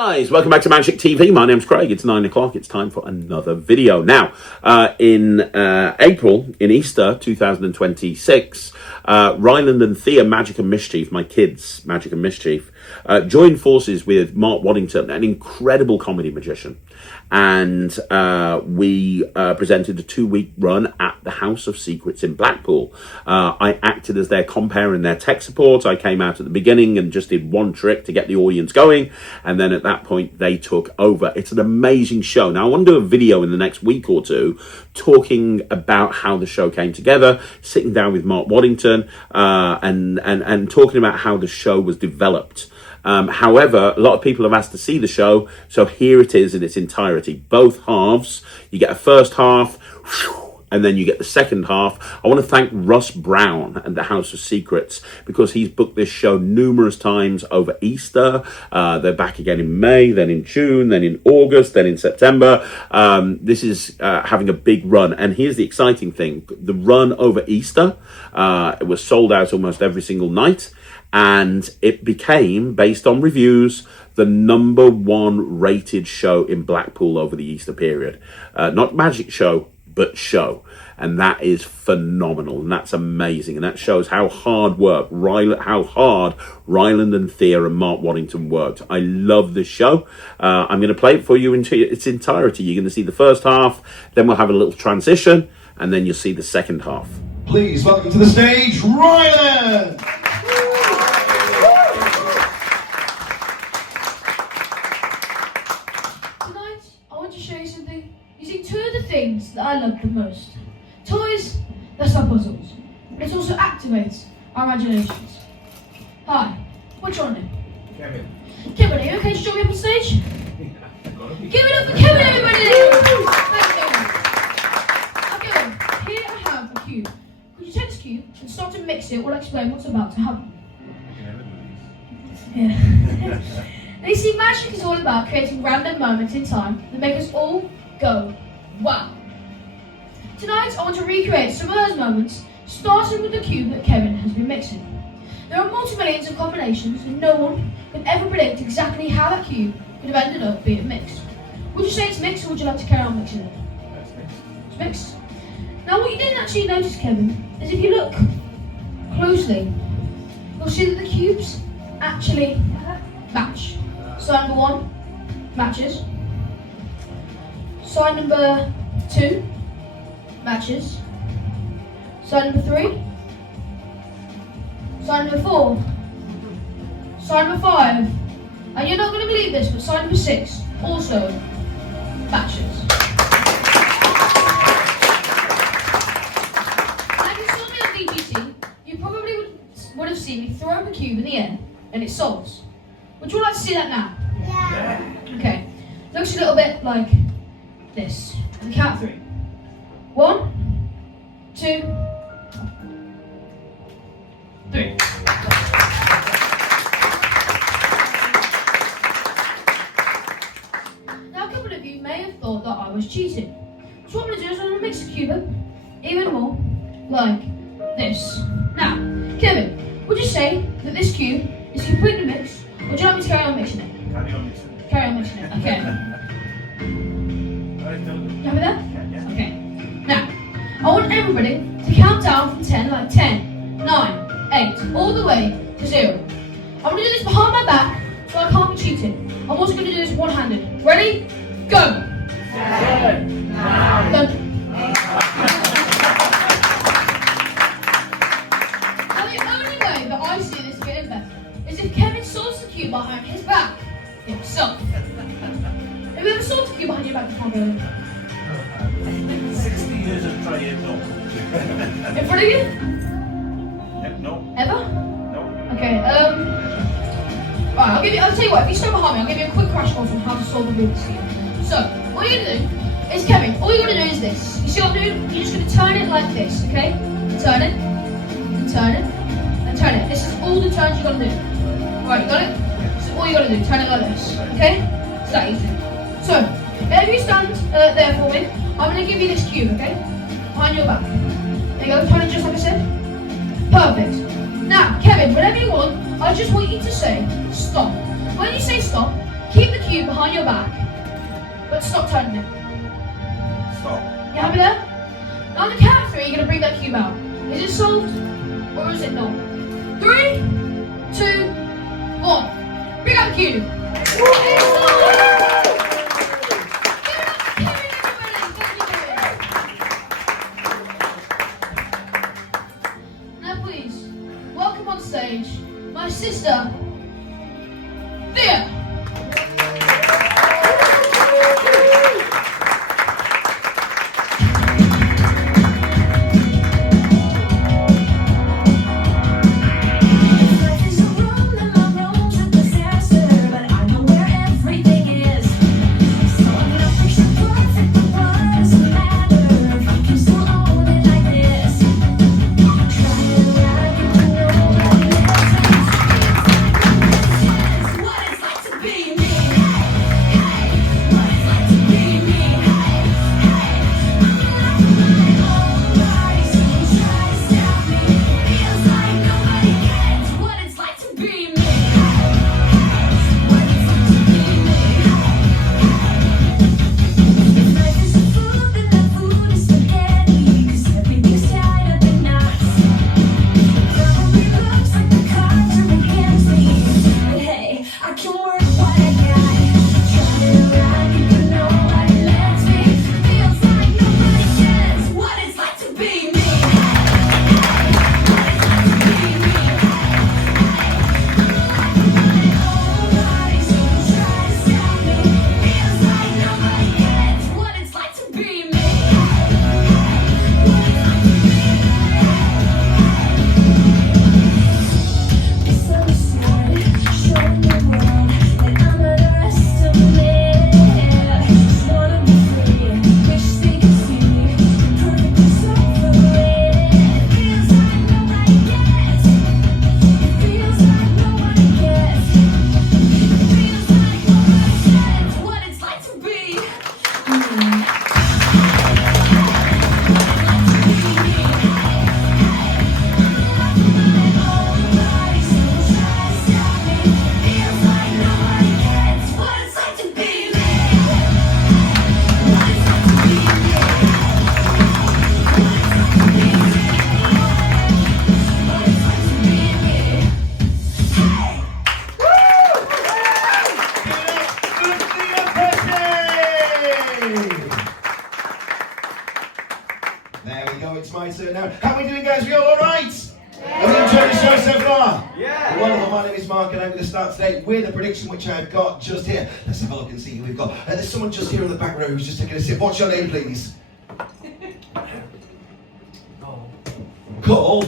Guys, welcome back to Magic TV. My name's Craig. It's 9 o'clock. It's time for another video. Now, in April, in Easter 2026, Ryland and Thea, Magic and Mischief, my kids, Magic and Mischief, joined forces with Mark Waddington, an incredible comedy magician. And we presented a 2-week run at the House of Secrets in Blackpool. I acted as their compere and their tech support. I came out at the beginning and just did one trick to get the audience going. And then at that point, they took over. It's an amazing show. Now, I want to do a video in the next week or two talking about how the show came together, sitting down with Mark Waddington and talking about how the show was developed. However, a lot of people have asked to see the show, so here it is in its entirety. Both halves. You get a first half, and then you get the second half. I want to thank Russ Brown and the House of Secrets because he's booked this show numerous times over Easter. They're back again in May, then in June, then in August, then in September. This is having a big run. And here's the exciting thing. The run over Easter, it was sold out almost every single night. And it became, based on reviews, the #1 rated show in Blackpool over the Easter period. Not magic show, but show. And that is phenomenal. And that's amazing. And that shows how hard Ryland and Thea and Mark Waddington worked. I love this show. I'm going to play it for you in its entirety. You're going to see the first half, then we'll have a little transition, and then you'll see the second half. Please welcome to the stage, Ryland! Two of the things that I love the most. Toys, that's our puzzles. It also activates our imaginations. Hi, what's your name? Kevin. Kevin, are you okay to join me up on stage? Give it up for Kevin, everybody! Thanks, Kevin. Okay, here I have a cube. Could you take this cube and start to mix it while I explain what's about to happen? Yeah. Now you see, magic is all about creating random moments in time that make us all go, wow. Tonight I want to recreate some of those moments, starting with the cube that Kevin has been mixing. There are multi-millions of combinations and no one can ever predict exactly how that cube could have ended up being mixed. Would you say it's mixed or would you like to carry on mixing it? It's mixed. Now what you didn't actually notice, Kevin, is if you look closely, you'll see that the cubes actually match. So number 1 matches. Side number 2 matches. Side number 3. Side number 4. Side number 5. And you're not going to believe this, but side number 6 also matches. Now, if you saw me on BBC, you probably would have seen me throw up a cube in the air and it solves. Would you like to see that now? Yeah. Okay. Looks a little bit like this. And count 3. 1, 2, 3. Now a couple of you may have thought that I was cheating. So what I'm going to do is I'm going to mix the cube up even more like this. Now, Kevin, would you say that this cube is completely mixed, or would you like me to carry on mixing it? Carry on mixing it. Carry on mixing it, okay. You happy there? Yeah. Okay. Now, I want everybody to count down from 10, like 10, 9, 8, all the way to 0. I'm going to do this behind my back, so I can't be cheating. I'm also going to do this one-handed. Ready? Go! 7, 9, Done. Now, the only way that I see this getting better is if Kevin solves the cube behind his back himself. Have you ever solved a cube behind your back before, Kevin? 60 years of trying, no. In front of you? No. Ever? No. Okay, right, I'll tell you what, if you stand behind me, I'll give you a quick crash course on how to solve the Rubik's Cube. So, all you're going to do is, Kevin, all you're going to do is this. You see what I'm doing? You're just going to turn it like this, okay? Turn it, and turn it, and turn it. This is all the turns you've got to do. Right, you got it? So all you got to do, turn it like this, okay? It's that easy. So, if you stand there for me, I'm going to give you this cube, okay? Behind your back. There you go, turn it just like I said. Perfect. Now, Kevin, whenever you want, I just want you to say stop. When you say stop, keep the cube cube behind your back, but stop turning it. Stop. You happy there? Now on the count of 3, you're going to bring that cube out. Is it solved or is it not? 3, 2, 1. Bring out the cube. It's solved! Now please, welcome on stage my sister, Thea. There we go, it's my turn now. How are we doing, guys? We all right? Have you enjoyed the show so far? Yeah! Wonderful, my name is Mark and I'm going to start today with a prediction which I've got just here. Let's have a look and see who we've got. There's someone just here in the back row who's just taking a sip. What's your name, please? Cole.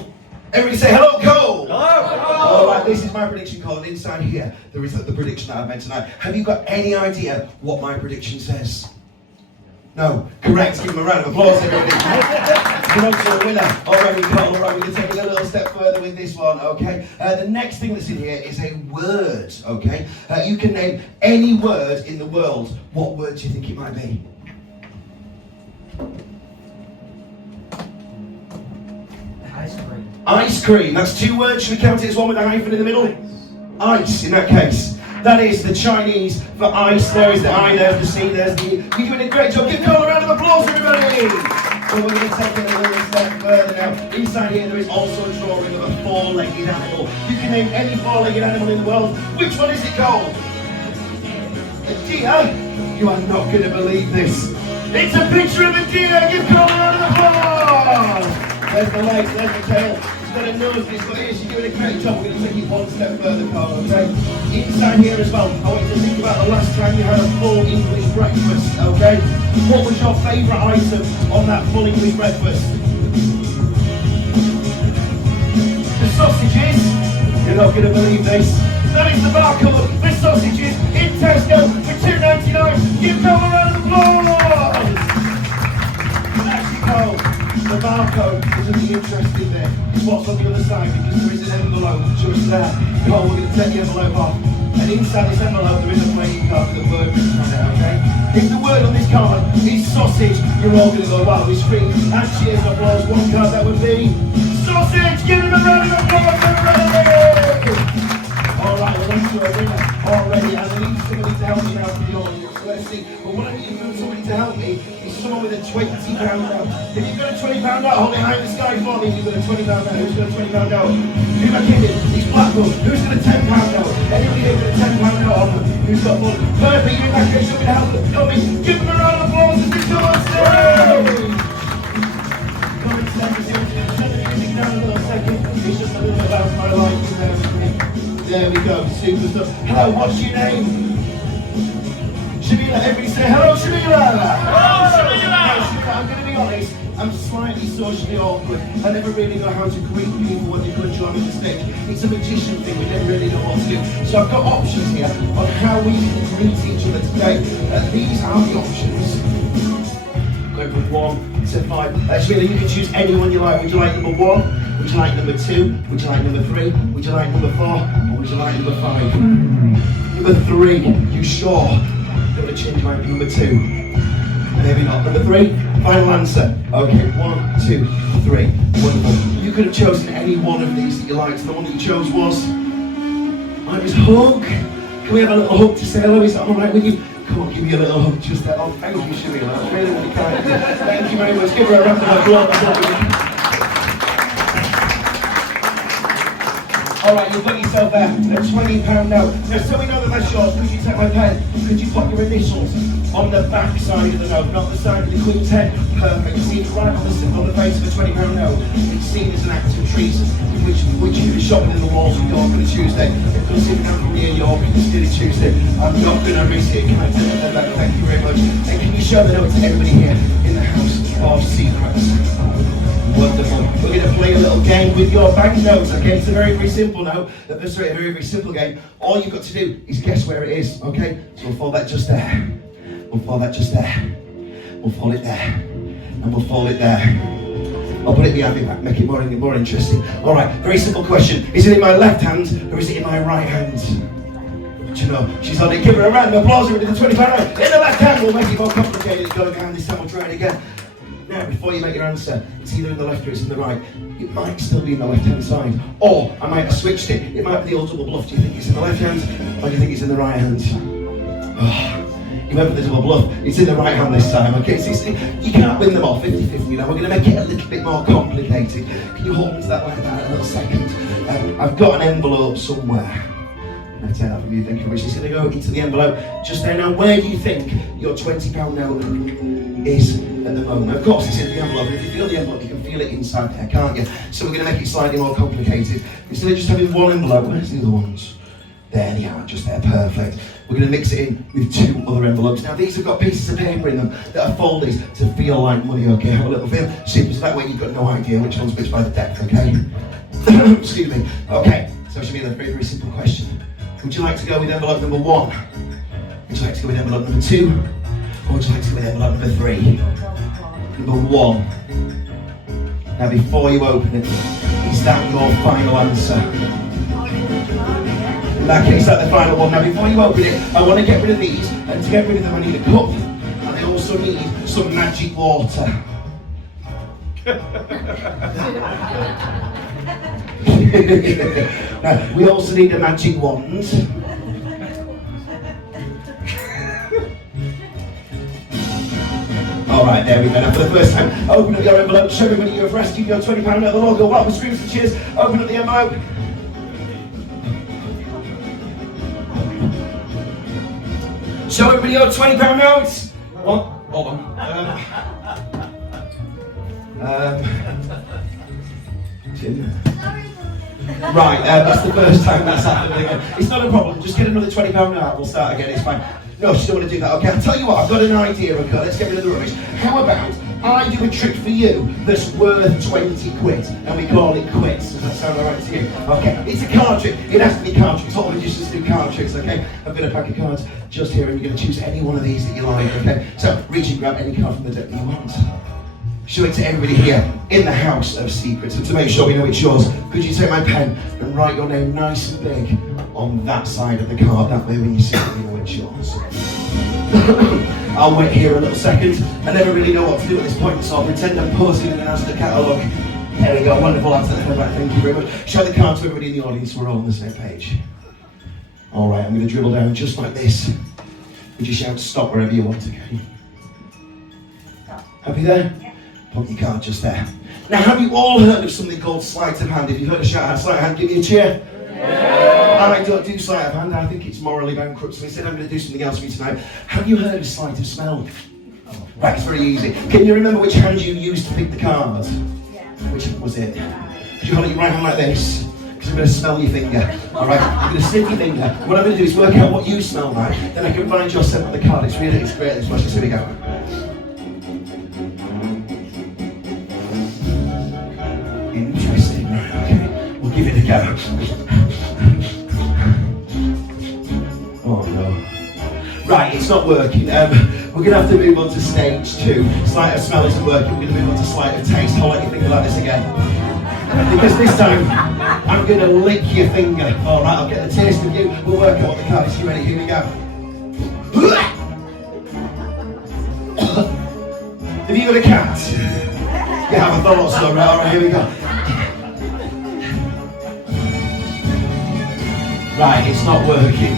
Everybody say hello, Cole! Hello! Alright, this is my prediction, Cole, and inside here there is the prediction that I've made tonight. Have you got any idea what my prediction says? No, correct. Give him a round of applause, everybody. Come on to a winner. Alright, Cole. Alright, we're going to take it a little step further with this one, okay? The next thing that's in here is a word, okay? You can name any word in the world. What word do you think it might be? Ice cream. Ice cream. That's two words. Should we count it as one with a hyphen in the middle? Ice, in that case. That is the Chinese for ice. There is the I, there's the C, there's the E. You're doing a great job. Give Cole a round of applause, everybody. Well, we're going to take it a little step further now. Inside here, there is also a drawing of a four-legged animal. You can name any four-legged animal in the world. Which one is it called? A deer? You are not going to believe this. It's a picture of a deer. Give Cole a round of applause. There's the legs, there's the tail. She's got a nose, but it's got ears. She's doing a great job. We're going to take it one step further, Carl, okay? Inside here as well, I want you to think about the last time you had a full English breakfast, okay? What was your favourite item on that full English breakfast? The sausages. You're not going to believe this. That is the barcode. The sausages in Tesco for $2.99. Give Carl a round of applause. And actually, Carl, the barcode isn't the interesting bit. It's what's on the other side, because there is an envelope just there. Cole, we're going to take the envelope off. And inside this envelope there is a playing card with the word written on it, okay? If the word on this card is sausage, you're all going to go wild. We scream and cheers and applause. One card that would be sausage! Give him a round of applause, everybody! Alright, well, that's your winner already. And somebody to help me now from the audience. So let's see. But what I need from somebody to help me is someone with a £20 note. If you've got a £20 note, hold it high in the sky for me. If you've got a £20 note, who's got a £20 note? Who's got kidding? He's Blackpool. Who's got a £10 note? Anybody here got a £10 note on them? Who's got one? Perfect, you're in that case, somebody to help them. Come in, give them a round of applause as they come on stage. Come in, stand as turn the music down a little second. It's just a little bit loud for my life. There we go, super stuff. Hello, what's your name? Shamila, everybody say hello, Shamila! Hello, Shamila! I'm going to be honest, I'm slightly socially awkward. I never really know how to greet people when they come join me on the stage. It's a magician thing, we never really know what to do. So I've got options here on how we can greet each other today. These are the options. Go from 1 to 5. Shamila, you can choose anyone you like. Would you like number 1? Would you like number 2? Would you like number 3? Would you like number 4? Or would you like number 5? Number 3, you sure? I'm going to change mine to number 2. Maybe not. Number 3, final answer. Okay, 1, 2, 3. Wonderful. You could have chosen any one of these that you liked. The one that you chose was... Mine was hug. Can we have a little hug to say hello? Is that alright with you? Come on, give me a little hug just there. Oh, thank you, Shamila. That's really, really kind. Thank you very much. Give her a round of applause. Alright, you've got yourself there a £20 note. Now, so we know that that's yours, could you take my pen? Could you put your initials on the back side of the note, not the side of the Queen's head? Perfect. You see it right on the face of a £20 note. It's seen as an act of treason, which you be shot within the walls of York on a Tuesday. It comes in from near York, it's still a Tuesday. I'm not going to risk it. Can I tell them that? Thank you very much. And can you show the note to everybody here in the House of Secrets? Wonderful. We're going to play a little game with your banknotes, okay? It's a very, very simple note. Sorry, a very, very simple game. All you've got to do is guess where it is, okay? So we'll fold that just there. We'll fold that just there. We'll fold it there. And we'll fold it there. I'll put it behind me back, make it more interesting. All right, very simple question. Is it in my left hand or is it in my right hand? Do you know, she's on it. Give her a round of applause with the £20 note. In the left hand, we'll make it more complicated. Go down this time, we'll try it again. Now, before you make your answer, it's either in the left or it's in the right. It might still be in the left-hand side. Or, I might have switched it. It might be the old double bluff. Do you think it's in the left hand, or do you think it's in the right hand? Oh, you remember the double bluff? It's in the right hand this time, okay? You can't win them all 50-50, you know. We're going to make it a little bit more complicated. Can you hold on to that like that a little second? I've got an envelope somewhere. I'm going to take that from you, thank you very much. It's going to go into the envelope just there. Now, where do you think your £20 note is at the moment? Of course, it's in the envelope. If you feel the envelope, you can feel it inside there, can't you? So we're going to make it slightly more complicated. Instead of just having one envelope, where's the other ones? There they are, just there, perfect. We're going to mix it in with 2 other envelopes. Now, these have got pieces of paper in them that are folded to feel like money, okay? Have a little feel. Super, so that way you've got no idea which one's which by the deck, okay? Excuse me. Okay, so it should be a very, very simple question. Would you like to go with envelope number 1? Would you like to go with envelope number 2? Or would you like to go with envelope number 3? Number 1. Now before you open it, is that your final answer? In that case, that's the final one. Now before you open it, I want to get rid of these, and to get rid of them I need a cup, and I also need some magic water. Now, we also need a magic wand. Alright, there we go. Now for the first time, open up your envelope, show everybody you have rescued your £20 note, the logo, welcome, screams and cheers, open up the envelope. Show everybody your £20 notes. What? Hold on. Right, that's the first time that's happened again. It's not a problem, just get another £20 note out, we'll start again, it's fine. No, she don't want to do that. Okay, I'll tell you what, I've got an idea, okay, let's get rid of the rubbish. How about I do a trick for you that's worth 20 quid, and we call it quits. Does that sound alright to you? Okay, it's a card trick. It has to be card tricks. All magicians do card tricks, okay? I've got a pack of cards just here, and you're going to choose any one of these that you like, okay? So, reach and grab any card from the deck that you want. Show it to everybody here in the House of Secrets. And to make sure we know it's yours, could you take my pen and write your name nice and big on that side of the card? That way when you see it, you know it's yours. I'll wait here a little second. I never really know what to do at this point, so I'll pretend I'm posing and answer the catalogue. There we go, wonderful answer. Thank you very much. Show the card to everybody in the audience, we're all on the same page. All right, I'm going to dribble down just like this. You just shout stop wherever you want, okay? Happy there? Yeah. Put your card just there. Now, have you all heard of something called sleight of hand? If you've heard of sleight of hand, give me a cheer. Yeah. I don't do sleight of hand. I think it's morally bankrupt. So instead, I'm going to do something else for you tonight. Have you heard of sleight of smell? Right, it's very easy. Can you remember which hand you used to pick the cards? Yeah. Which was it? Could you hold your right hand like this? Because I'm going to smell your finger. All right, I'm going to sniff your finger. What I'm going to do is work out what you smell like. Then I can find your scent on the card. It's great. Let's watch this. Here we go. Interesting. Right, okay. We'll give it a go. Oh no. Right, it's not working. We're going to have to move on to stage 2. Sleight of smell isn't working. We're going to move on to sleight of taste. Hold on your finger like this again. Because this time, I'm going to lick your finger. All right, I'll get the taste of you. We'll work out what the card is. You ready? Here we go. Have you got a cat? Yeah, I thought so. Right, all right, here we go. Right, it's not working.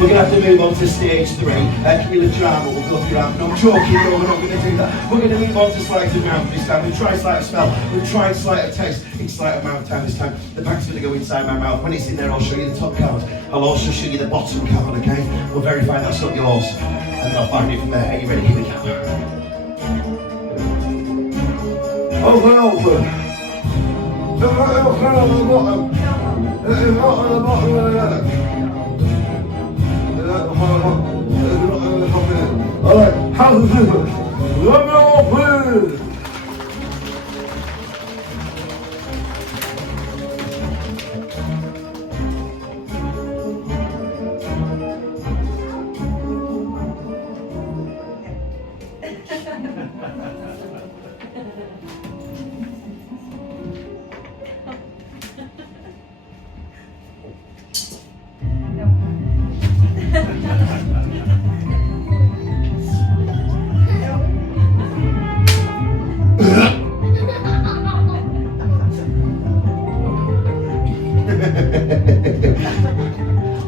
We're going to have to move on to stage 3. Can you lift your arm up? We'll go up your arm. No, I'm joking, no, we're not going to do that. We're going to move on to sleight of mouth this time. We've tried sleight of smell. We've tried sleight of taste. It's sleight of mouth time this time. The pack's going to go inside my mouth. When it's in there, I'll show you the top card. I'll also show you the bottom card, okay? We'll verify that's not yours. And then I'll find it from there. Are you ready? Here we go. Oh, well. Alright, how to do it? Let me open!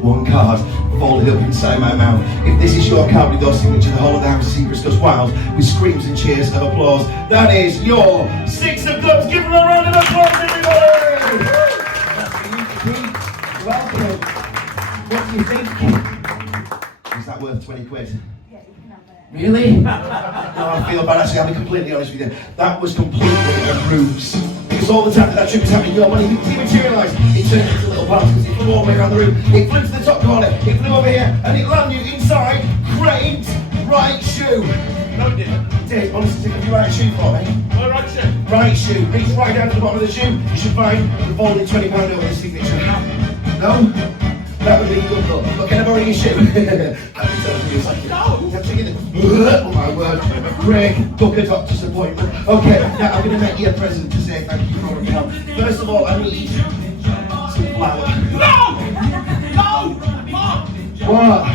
One card folded up inside my mouth. If this is your card with your signature, the whole of the House of Secrets goes wild with screams and cheers of applause. That is your 6 of Clubs. Give them a round of applause, everybody! Welcome. What do you think? Is that worth 20 quid? Yeah, you can have it. Really? No, I feel bad. Actually, I'll be completely honest with you. That was completely a ruse. Because all the time that trick was happening, your money dematerialised. It turned into little bounce because it flew all the way around the room. It flew to the top corner, it flew over here, and it landed inside Craig's right shoe. No, it didn't. Dave, honestly, take your right shoe for me. My right shoe. Right shoe. Reach right down to the bottom of the shoe. You should find the folded £20 note with the signature. No? That would be good luck. Look, can I borrow your shoe? I was telling you, it's like, no! You have to get it. Oh my word. Craig, book a doctor's appointment. Okay, now I'm going to make you a present to say thank you for all your help. First of all, I need some flour. No! No! Mom! What?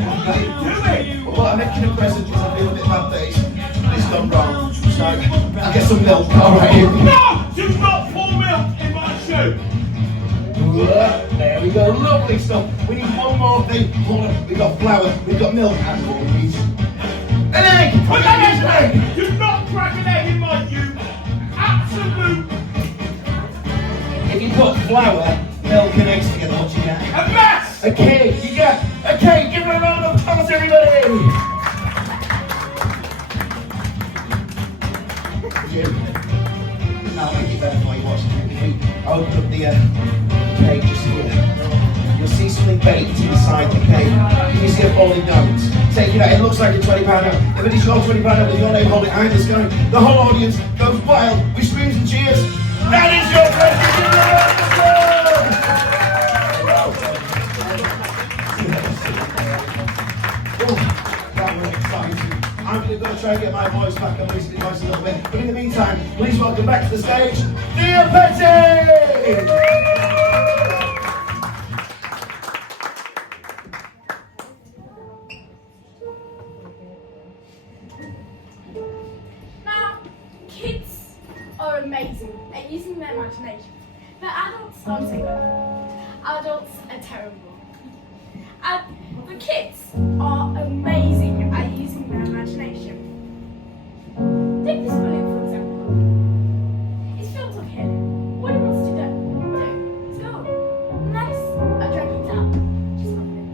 What are you doing? Well, I'm making a present because I feel a bit bad that it's gone wrong. So, I'll get some milk, alright? No! Do not pour milk in my shoe! There we go, lovely stuff. We need one more thing. Hold on, we've got flour, we've got milk, and what we need. An egg! Put that in an egg! Do not crack an egg in my you absolute If you put flour, milk, and eggs together, what you get? a mess! A cake! You get a cake! Give her a round of applause, everybody! Jim. Now, I'll make it better for you. Watch it. If we open up the cake just here, you'll see something baked inside the cake. Can you see a folded note? Take it out. It looks like a £20 note. If it is your £20 note with your name, hold it high in the sky. The whole audience goes wild with screams and cheers. That is your present. That was exciting. I'm going to go try and get my voice back. I'm losing my voice a little bit. But in the meantime, please welcome back to the stage, Thea Petty! Now, kids are amazing at using their imagination. But adults aren't so good. Adults are terrible. And the kids are amazing at using their imagination. Take this balloon for example. It's filled with him. What he wants to do is go. Nice. I drag it down. Just like this.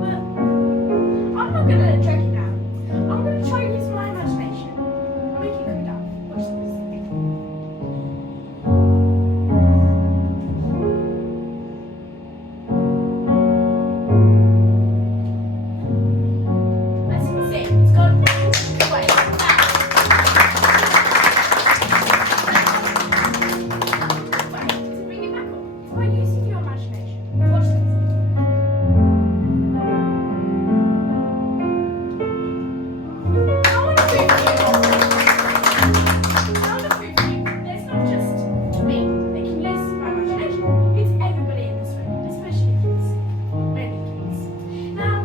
But I'm not gonna drag it down. I'm gonna try and use my imagination. I'll make it come down. Watch this. As you can see, it's gone away. Wait, to bring it back up, it's by using your imagination. Watch this. I want to prove to you. There's not just me that can use my imagination. It's everybody in this room, especially kids. Many kids. Now,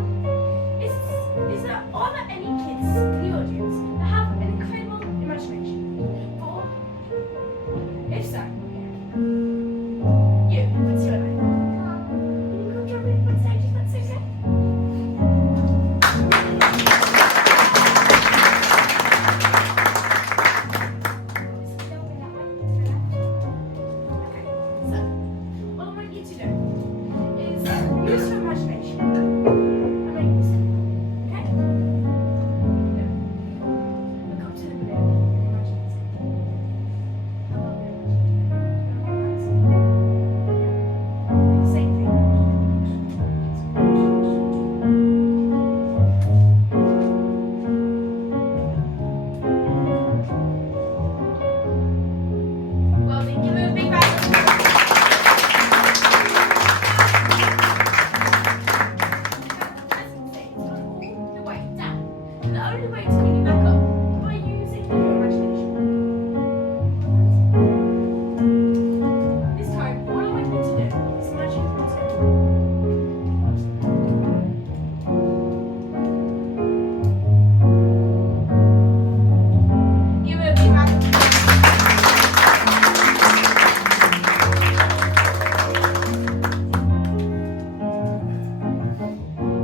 are there any kids in the audience that have an incredible imagination? Or, if so, what's your name? Can you come join me on stage if that's okay? Okay, so what I want you to do is use your imagination and make this. Okay? Look up to the balloon and imagine this. How about the same thing. Well, then give it a big round of applause. As you can see, it's gone all the way down. And the only way to bring it back up is by using your imagination. This time, what I want you to do is imagine what's going on. Give it a big round of applause.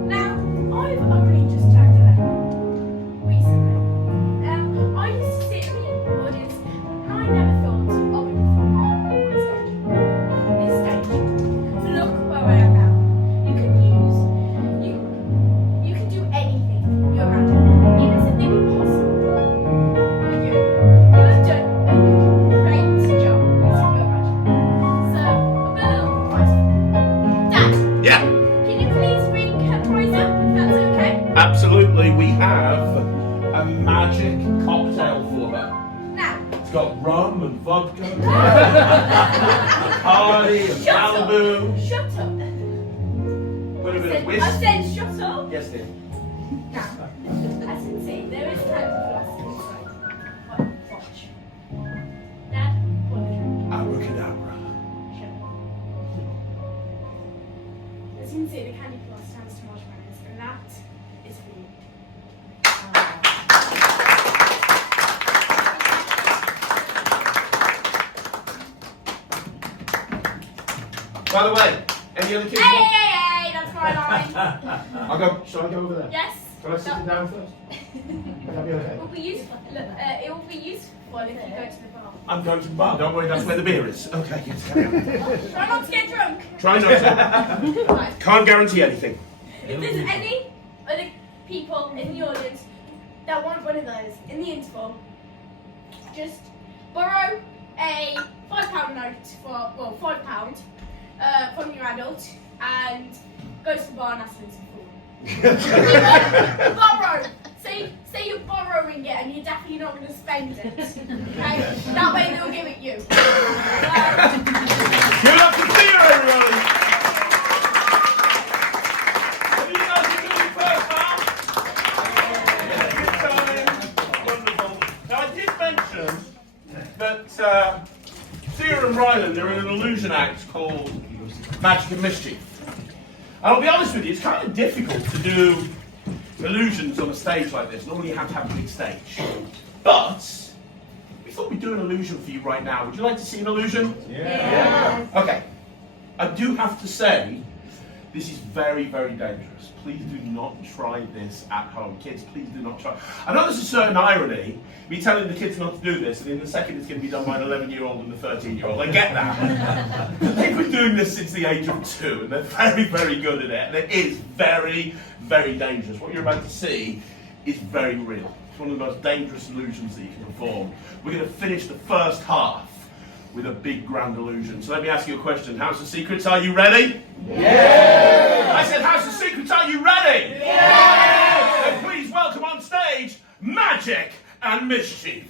Now, I've only just turned 11 recently. I used to sit in the audience and I never thought I would perform on stage. This stage. So look where I am now. You can do anything you imagine. Even something impossible. But you have done a great job using your imagination. So, I've got a little prize for you. Dad, Yeah, can you please bring her prize up if that's okay? absolutely. We have a magic cocktail for her. Now, It's got rum and vodka, Bacardi and Shut up. Malibu. shut up. Put a bit of I whiskey. said shut up. Yes, dear. Now, as you can see, there is candy floss inside. Watch. Dad, pour the drink. Abracadabra. Shut up. As you can see, the candy floss stands to marshmallows, and that is for you. By the way, any other kids? Hey, that's my line. Shall I go over there? Yes. Shall I sit it down first? Would that be okay? It will be useful. Look, it will be useful if you go to the bar. I'm going to the bar. Don't worry, that's where the beer is. Okay, yes, carry on. Try not to get drunk. Try not to. Right. Can't guarantee anything. If there's any other people in the audience that want one of those in the interval, just borrow a £5 note for, well, £5 from your adult and go to the bar and ask them some food. Borrow. Say you're borrowing it and you're definitely not going to spend it. Okay? That way they'll give it you. Give it up to beer, everybody! Have you guys been doing first, huh? Yeah, good time. Wonderful. Now, I did mention that Thea and Ryland are in an illusion act called Magic and Mischief. And I'll be honest with you, it's kind of difficult to do illusions on a stage like this. Normally you have to have a big stage. But we thought we'd do an illusion for you right now. Would you like to see an illusion? Yeah. Okay. I do have to say, this is very, very dangerous. Please do not try this at home. Kids, please do not try. I know there's a certain irony, me telling the kids not to do this, and in a second it's going to be done by an 11-year-old and a 13-year-old. I get that. But they've been doing this since the age of 2, and they're very, very good at it. And it is very, very dangerous. What you're about to see is very real. It's one of the most dangerous illusions that you can perform. We're going to finish the first half with a big grand illusion. So let me ask you a question. House of Secrets, are you ready? Yeah! I said, House of Secrets, are you ready? Yeah! Then please welcome on stage, Magic and Mischief.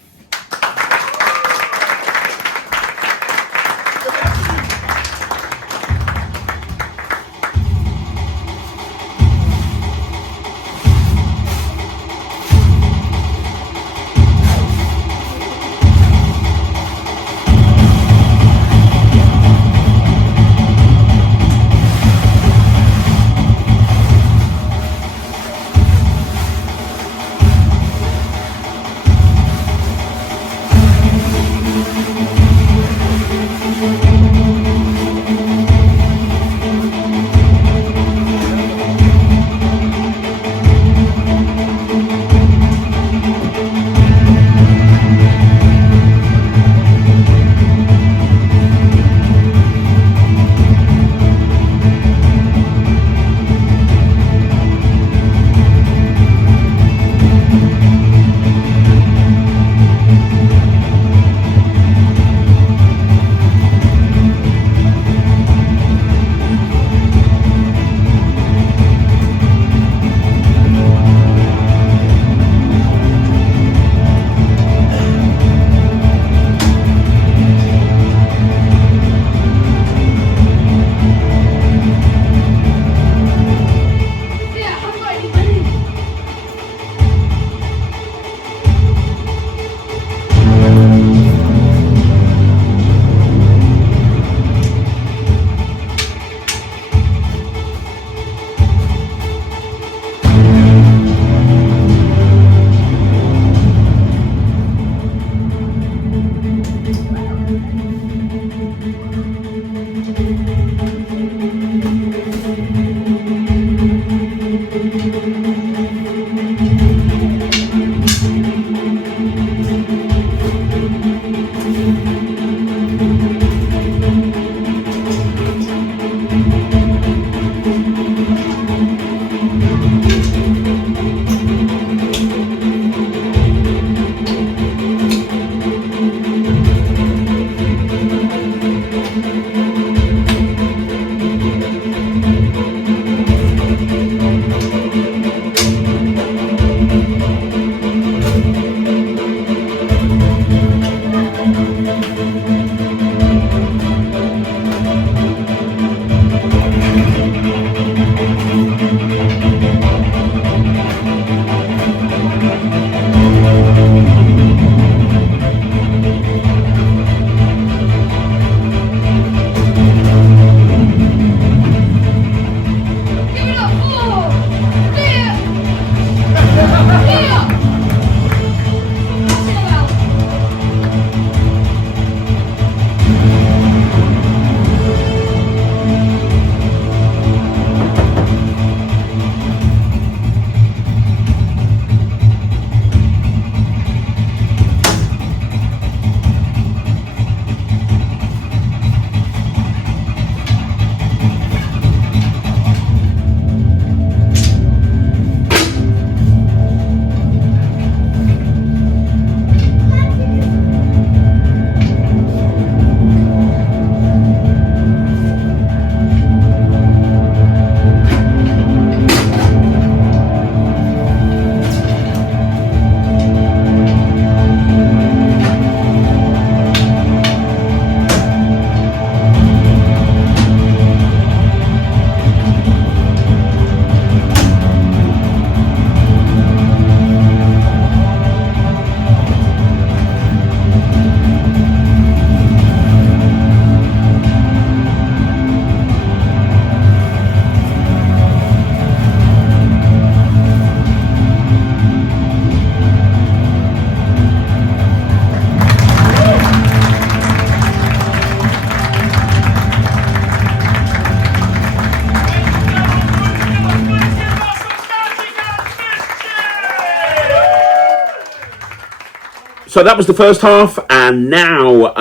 So that was the first half, and now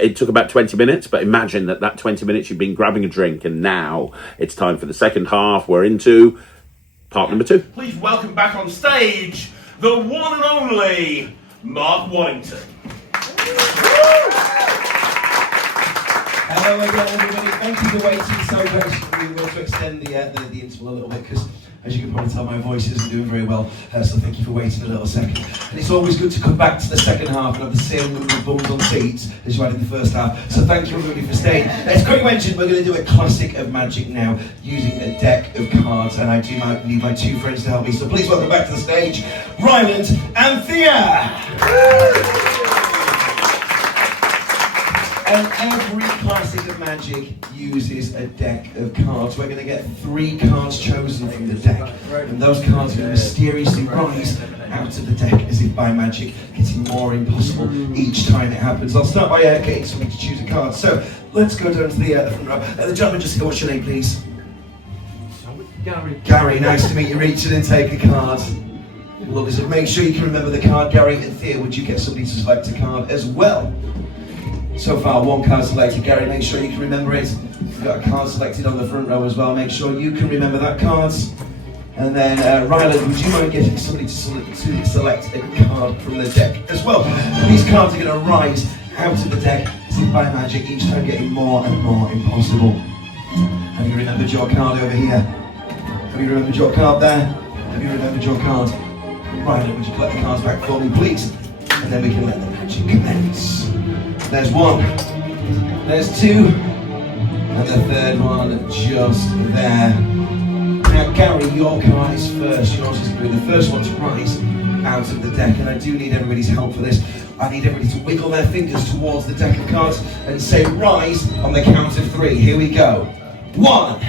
it took about 20 minutes, but imagine that 20 minutes you've been grabbing a drink, and now it's time for the second half. We're into part number 2. Please welcome back on stage the one and only Mark Waddington. Hello again, everybody. Thank you for waiting so patiently. We're going to extend the interval a little bit because, as you can probably tell, my voice isn't doing very well. So thank you for waiting a little second. And it's always good to come back to the second half and have the same number of bums on seats as you had in the first half. So thank you everybody for staying. As Craig mentioned, we're going to do a classic of Magic now using a deck of cards. And I do need my 2 friends to help me. So please welcome back to the stage, Ryland and Thea. And every classic of Magic uses a deck of cards. We're going to get 3 cards chosen from the deck, and those cards are going to mysteriously rise out of the deck as if by magic, getting more impossible each time it happens. I'll start by getting somebody to choose a card. So let's go down to the front row. The gentleman, just what's your name, please? Gary. Gary, nice to meet you. Reach in and take a card. Lovely. So make sure you can remember the card. Gary and Thea, would you get somebody to select a card as well? So far, 1 card selected. Gary, make sure you can remember it. You've got a card selected on the front row as well. Make sure you can remember that card. And then, Ryland, would you mind getting somebody to select a card from the deck as well? And these cards are going to rise out of the deck as if by magic, each time getting more and more impossible. Have you remembered your card over here? Have you remembered your card there? Have you remembered your card? Ryland, would you collect the cards back for me, please? And then we can let the magic commence. There's 1, there's 2, and the third one just there. Now Gary, your card is first. Yours is going to be the first one to rise out of the deck, and I do need everybody's help for this. I need everybody to wiggle their fingers towards the deck of cards and say rise on the count of 3. Here we go. 1,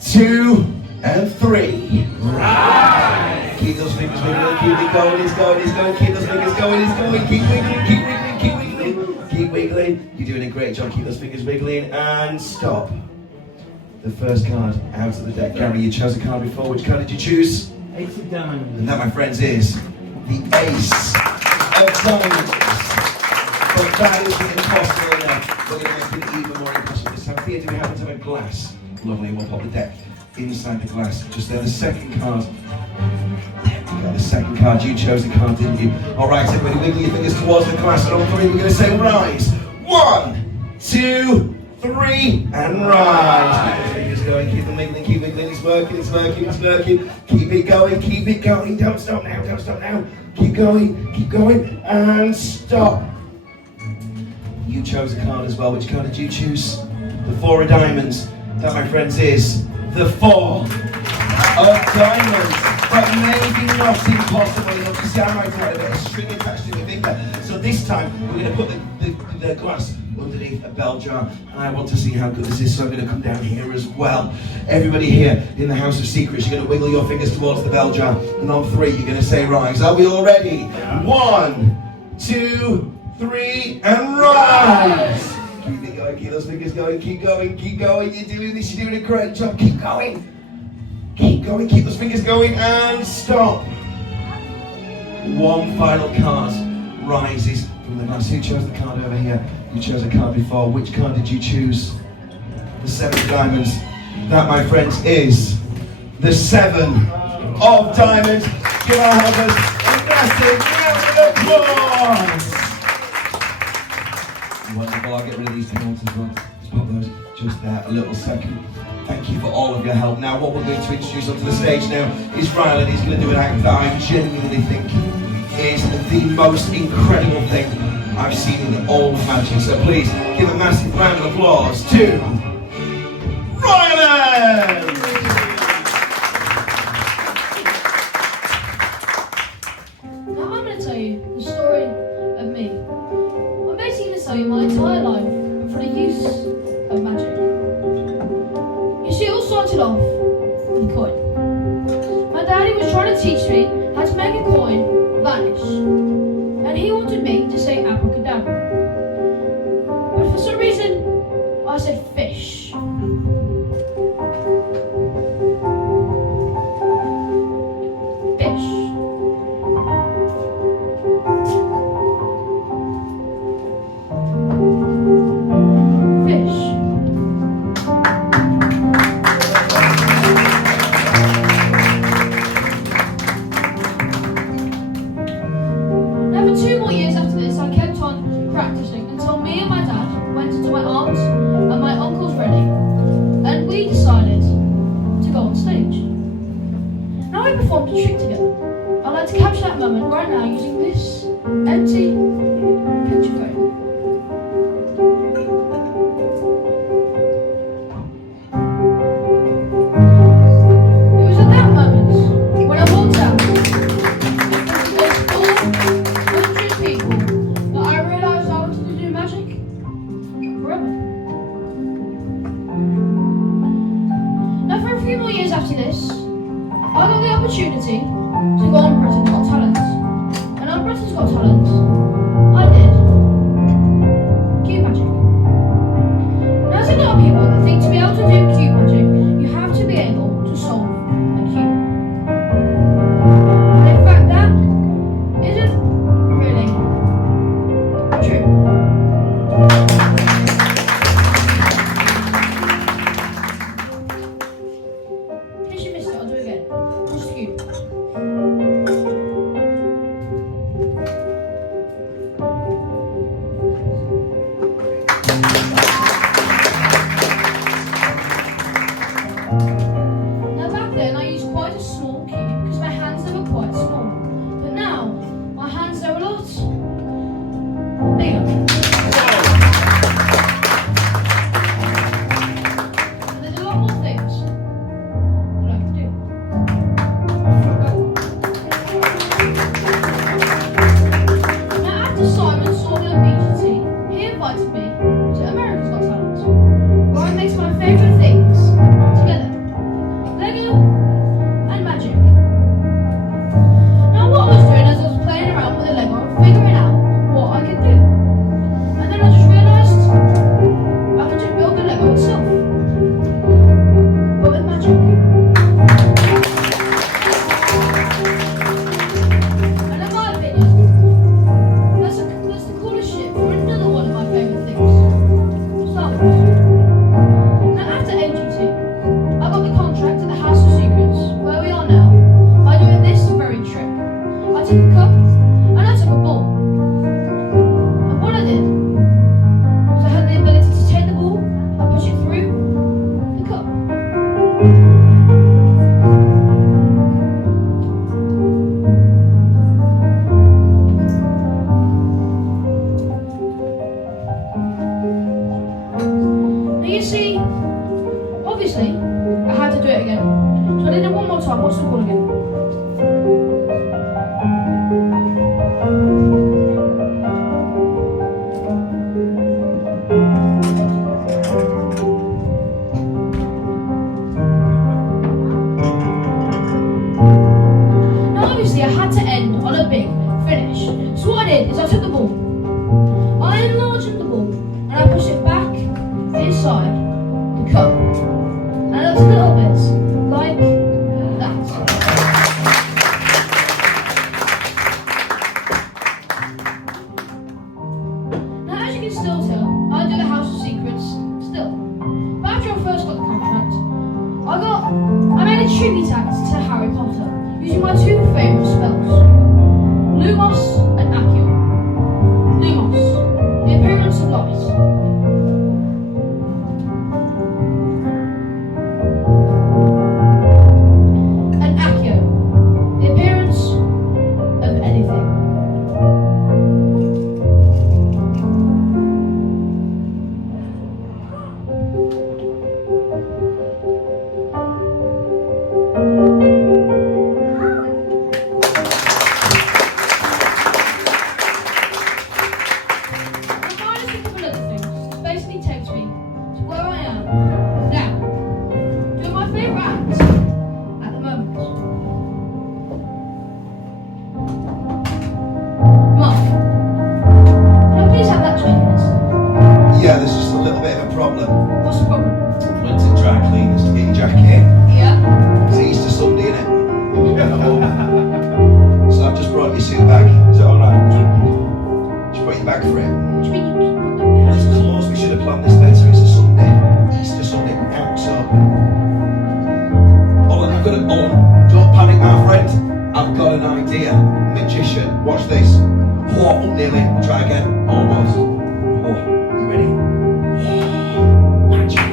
2, and 3. Rise! Keep those fingers wiggling, keep it going, it's going, it's going, keep those fingers going, it's going, keep wiggling, keep wiggling, keep wiggling. Keep wiggling. You're doing a great job. Keep those fingers wiggling and stop. The first card out of the deck. Gary, you chose a card before. Which card did you choose? Ace of Diamonds. And that, my friends, is the Ace of Diamonds. But that isn't impossible enough. We're going to make it even more impossible this time. Thea, do we happen to have a glass? Lovely. We'll pop the deck inside the glass. Just there. The second card. There we go. The second card. You chose the card, didn't you? All right, everybody, wiggle your fingers towards the glass. And on 3, we're going to say rise. 1, 2, 3, and rise. Keep the fingers going. Keep them wiggling. Keep wiggling. It's working. It's working. It's working. Keep it going. Keep it going. Don't stop now. Don't stop now. Keep going. Keep going. And stop. You chose a card as well. Which card did you choose? The 4 of diamonds. That, my friends, is the 4 of diamonds. But maybe not impossible enough. You see, I might have had a bit of string attached to my finger. So this time, we're going to put the glass underneath a bell jar. And I want to see how good this is, so I'm going to come down here as well. Everybody here in the House of Secrets, you're going to wiggle your fingers towards the bell jar. And on 3, you're going to say rise. Are we all ready? 1, 2, 3, and rise! Keep it going, keep those fingers going, keep going, keep going. You're doing this, you're doing a great job. Keep going. Keep going, keep those fingers going, and stop. 1 final card rises from the glass. Who chose the card over here? You chose a card before. Which card did you choose? The 7 of diamonds. That, my friends, is the 7 of diamonds. Give our helpers a massive round of applause. Wonderful. I'll get rid of these cards as well. Just pop those just there a little second. Thank you for all of your help. Now, what we're going to introduce onto the stage now is Ryland. He's going to do an act that I genuinely think is the most incredible thing I've seen in all of Magic. So please give a massive round of applause to Ryland! Now I'm going to tell you the story of me. I'm basically going to tell you my entire life for the use of magic. You see, it all started off with a coin. My daddy was trying to teach me how to make a coin vanish. And he wanted me to say abracadabra. But for some reason, I said fish. Fish. performed a trick together. I'd like to capture that moment right now using this empty picture frame. It was at that moment when I walked out. There's 400 people that I realised I wanted to do magic forever. Now for a few more years after this, I got the opportunity to go on Britain's Got Talent. And on Britain's Got Talent, I did cube magic. Now there's a lot of people that think to be able to do cube magic, you have to be able to solve a cube. And in fact, that isn't really true. In case you missed it, I'll do it again. Just cube. Now back then I used quite a small cube because my hands they were quite small. But now my hands are a lot bigger. And there's a lot more things that I can do. Now after Simon saw me on BGT, he invited me to America's Got Talent, where I mix my favourite things together. Lego and magic. Now what I was doing is I was playing around with the Lego and figuring out what I could do. And then I just realised I could just build the Lego itself. But with magic. And in my opinion, that's the coolest shit for another one of my favourite things. Star Wars. Now after AGT, I got the contract at the House of Secrets, where we are now, by doing this very trick. I took a cup and I took a ball. And what I did was I had the ability to take the ball and push it through the cup. Now you see, obviously, I had to do it again. So I did it one more time. What's the ball again? Now obviously I had to end on a big finish. So what I did is I took the ball, I enlarged the ball, and I pushed it back inside the cup. And it looks a little bit like that. Now as you can still tell, I do the House of Secrets still. But after I first got the contract, I made a tribute act to Harry Potter using my two favourite spells, Lumos and Accio. Lumos, the appearance of light. And Accio, the appearance of anything. Minus a couple other things, this basically takes me to where I am now, doing my favourite act at the moment. Mark, can I please have that jacket? Yeah, there's just a little bit of a problem. What's the problem? Went to dry cleaners to get your jacket. Yeah? It's Easter Sunday, innit? Mm-hmm. So I've just brought your suit back. Is that alright? Just brought your bag for it. What do you mean? Well, it's closed. We should have planned this better. It's a Sunday. Easter Sunday. Out, so. Oh, I've got a. Oh, don't panic, my friend. I've got an idea. Magician. Watch this. Oh, nearly. Try again. Almost. Oh, you ready? Magic.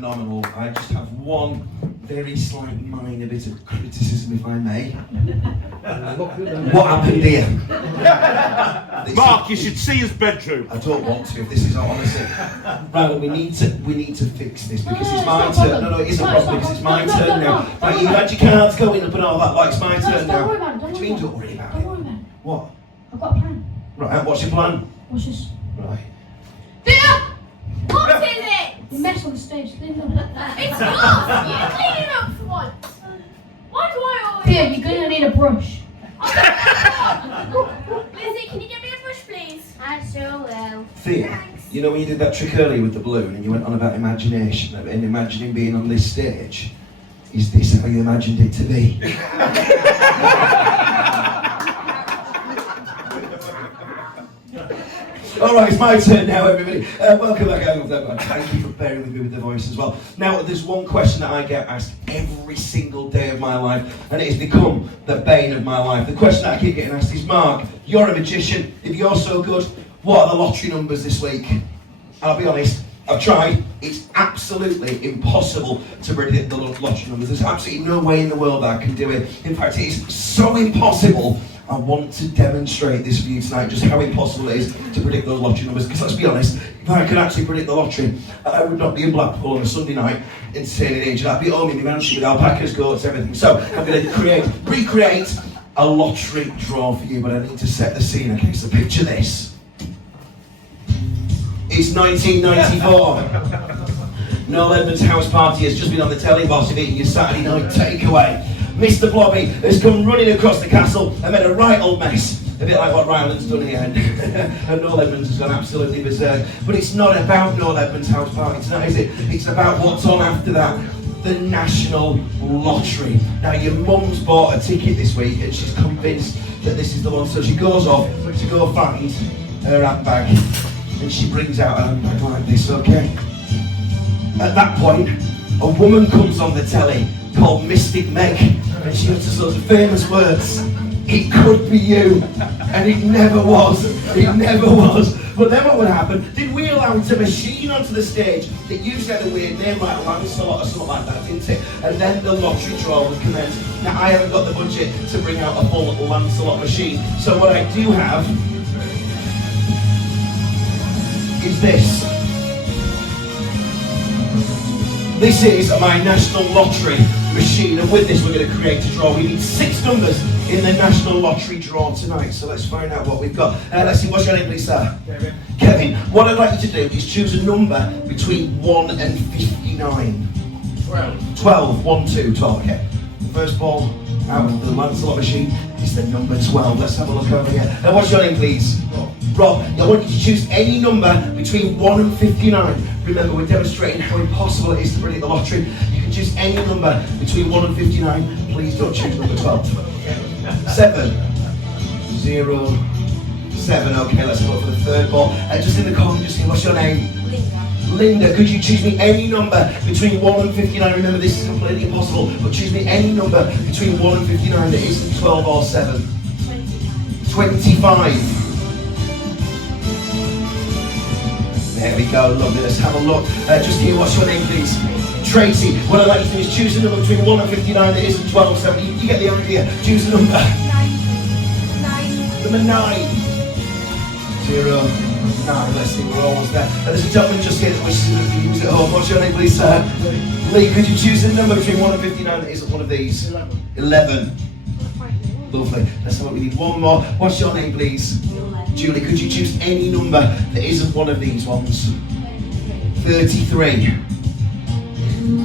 phenomenal. I just have one very slight minor bit of criticism, if I may. What happened here? Mark, you should see his bedroom. I don't want to, if this is honestly. Right, we need to fix this because it's my turn. No, it isn't a problem because it's my turn now. Right, you've had your cards going up and all that, like it's my turn now. Don't worry about it, What do you mean don't worry about it? Don't worry about it. What? I've got a plan. Right, what's your plan? Watch this. Right. Thea! You mess on the stage, clean it up. It's yours! You clean it up for once. Why do I always... Here, you're gonna need a brush. Lizzie, can you give me a brush, please? I sure will. Thea, you know when you did that trick earlier with the balloon and you went on about imagination and imagining being on this stage? Is this how you imagined it to be? All right, it's my turn now, everybody. Welcome back home. Thank you for bearing with me with the voice as well. Now, there's one question that I get asked every single day of my life, and it has become the bane of my life. The question that I keep getting asked is, Mark, you're a magician. If you're so good, what are the lottery numbers this week? And I'll be honest, I've tried. It's absolutely impossible to predict the lottery numbers. There's absolutely no way in the world that I can do it. In fact, it is so impossible. I want to demonstrate this for you tonight, just how impossible it is to predict those lottery numbers. Because let's be honest, if I could actually predict the lottery, I would not be in Blackpool on a Sunday night entertaining age. I'd be home in my mansion with alpacas, goats, everything. So I'm going to recreate a lottery draw for you, but I need to set the scene. Okay, so picture this. It's 1994. Noel Edmonds' house party has just been on the telly whilst you're eating your Saturday night takeaway. Mr. Blobby has come running across the castle and made a right old mess. A bit like what Ryland's done here. And Noel Edmonds has gone absolutely berserk. But it's not about Noel Edmonds' house party tonight, is it? It's about what's on after that. The National Lottery. Now, your mum's bought a ticket this week and she's convinced that this is the one. So she goes off to go find her handbag. And she brings out a handbag like this, okay? At that point, a woman comes on the telly called Mystic Meg, and she utters those famous words, "It could be you," and it never was. It never was. But then what would happen? Did we allow a machine onto the stage that usually had a weird name like Lancelot or something like that, didn't it? And then the lottery draw would commence. Now I haven't got the budget to bring out a full Lancelot machine, so what I do have is this. This is my National Lottery machine, and with this we're going to create a draw. We need 6 numbers in the National Lottery draw tonight, so let's find out what we've got. Let's see, what's your name, please, sir? Kevin. Kevin, what I'd like you to do is choose a number between 1 and 59. 12, 1, 2, 12, okay. The first ball out of the Lancelot machine is the number 12. Let's have a look over here. And what's your name, please? Rob, I want you to choose any number between 1 and 59. Remember, we're demonstrating how impossible it is to predict the lottery. You can choose any number between 1 and 59. Please don't choose number 12. 7, 0, 7. Okay, let's go for the third ball. Just in the corner, just see, what's your name? Linda, could you choose me any number between 1 and 59? Remember, this is completely impossible, but choose me any number between 1 and 59 that isn't 12 or 7. 25. There we go, lovely. Let's have a look. Just here, what's your name, please? Tracy. What I'd like you to do is choose a number between 1 and 59 that isn't 12 or 7. You get the idea. Choose a number. 9. Number 9. 0, 9. Let's see, we're almost there. And there's a gentleman just here that wishes to use at home. What's your name, please, sir? Lee, could you choose a number between 1 and 59 that isn't one of these? 11. Lovely. Let's have a look. We need one more. What's your name, please? Julie, could you choose any number that isn't one of these ones? 33.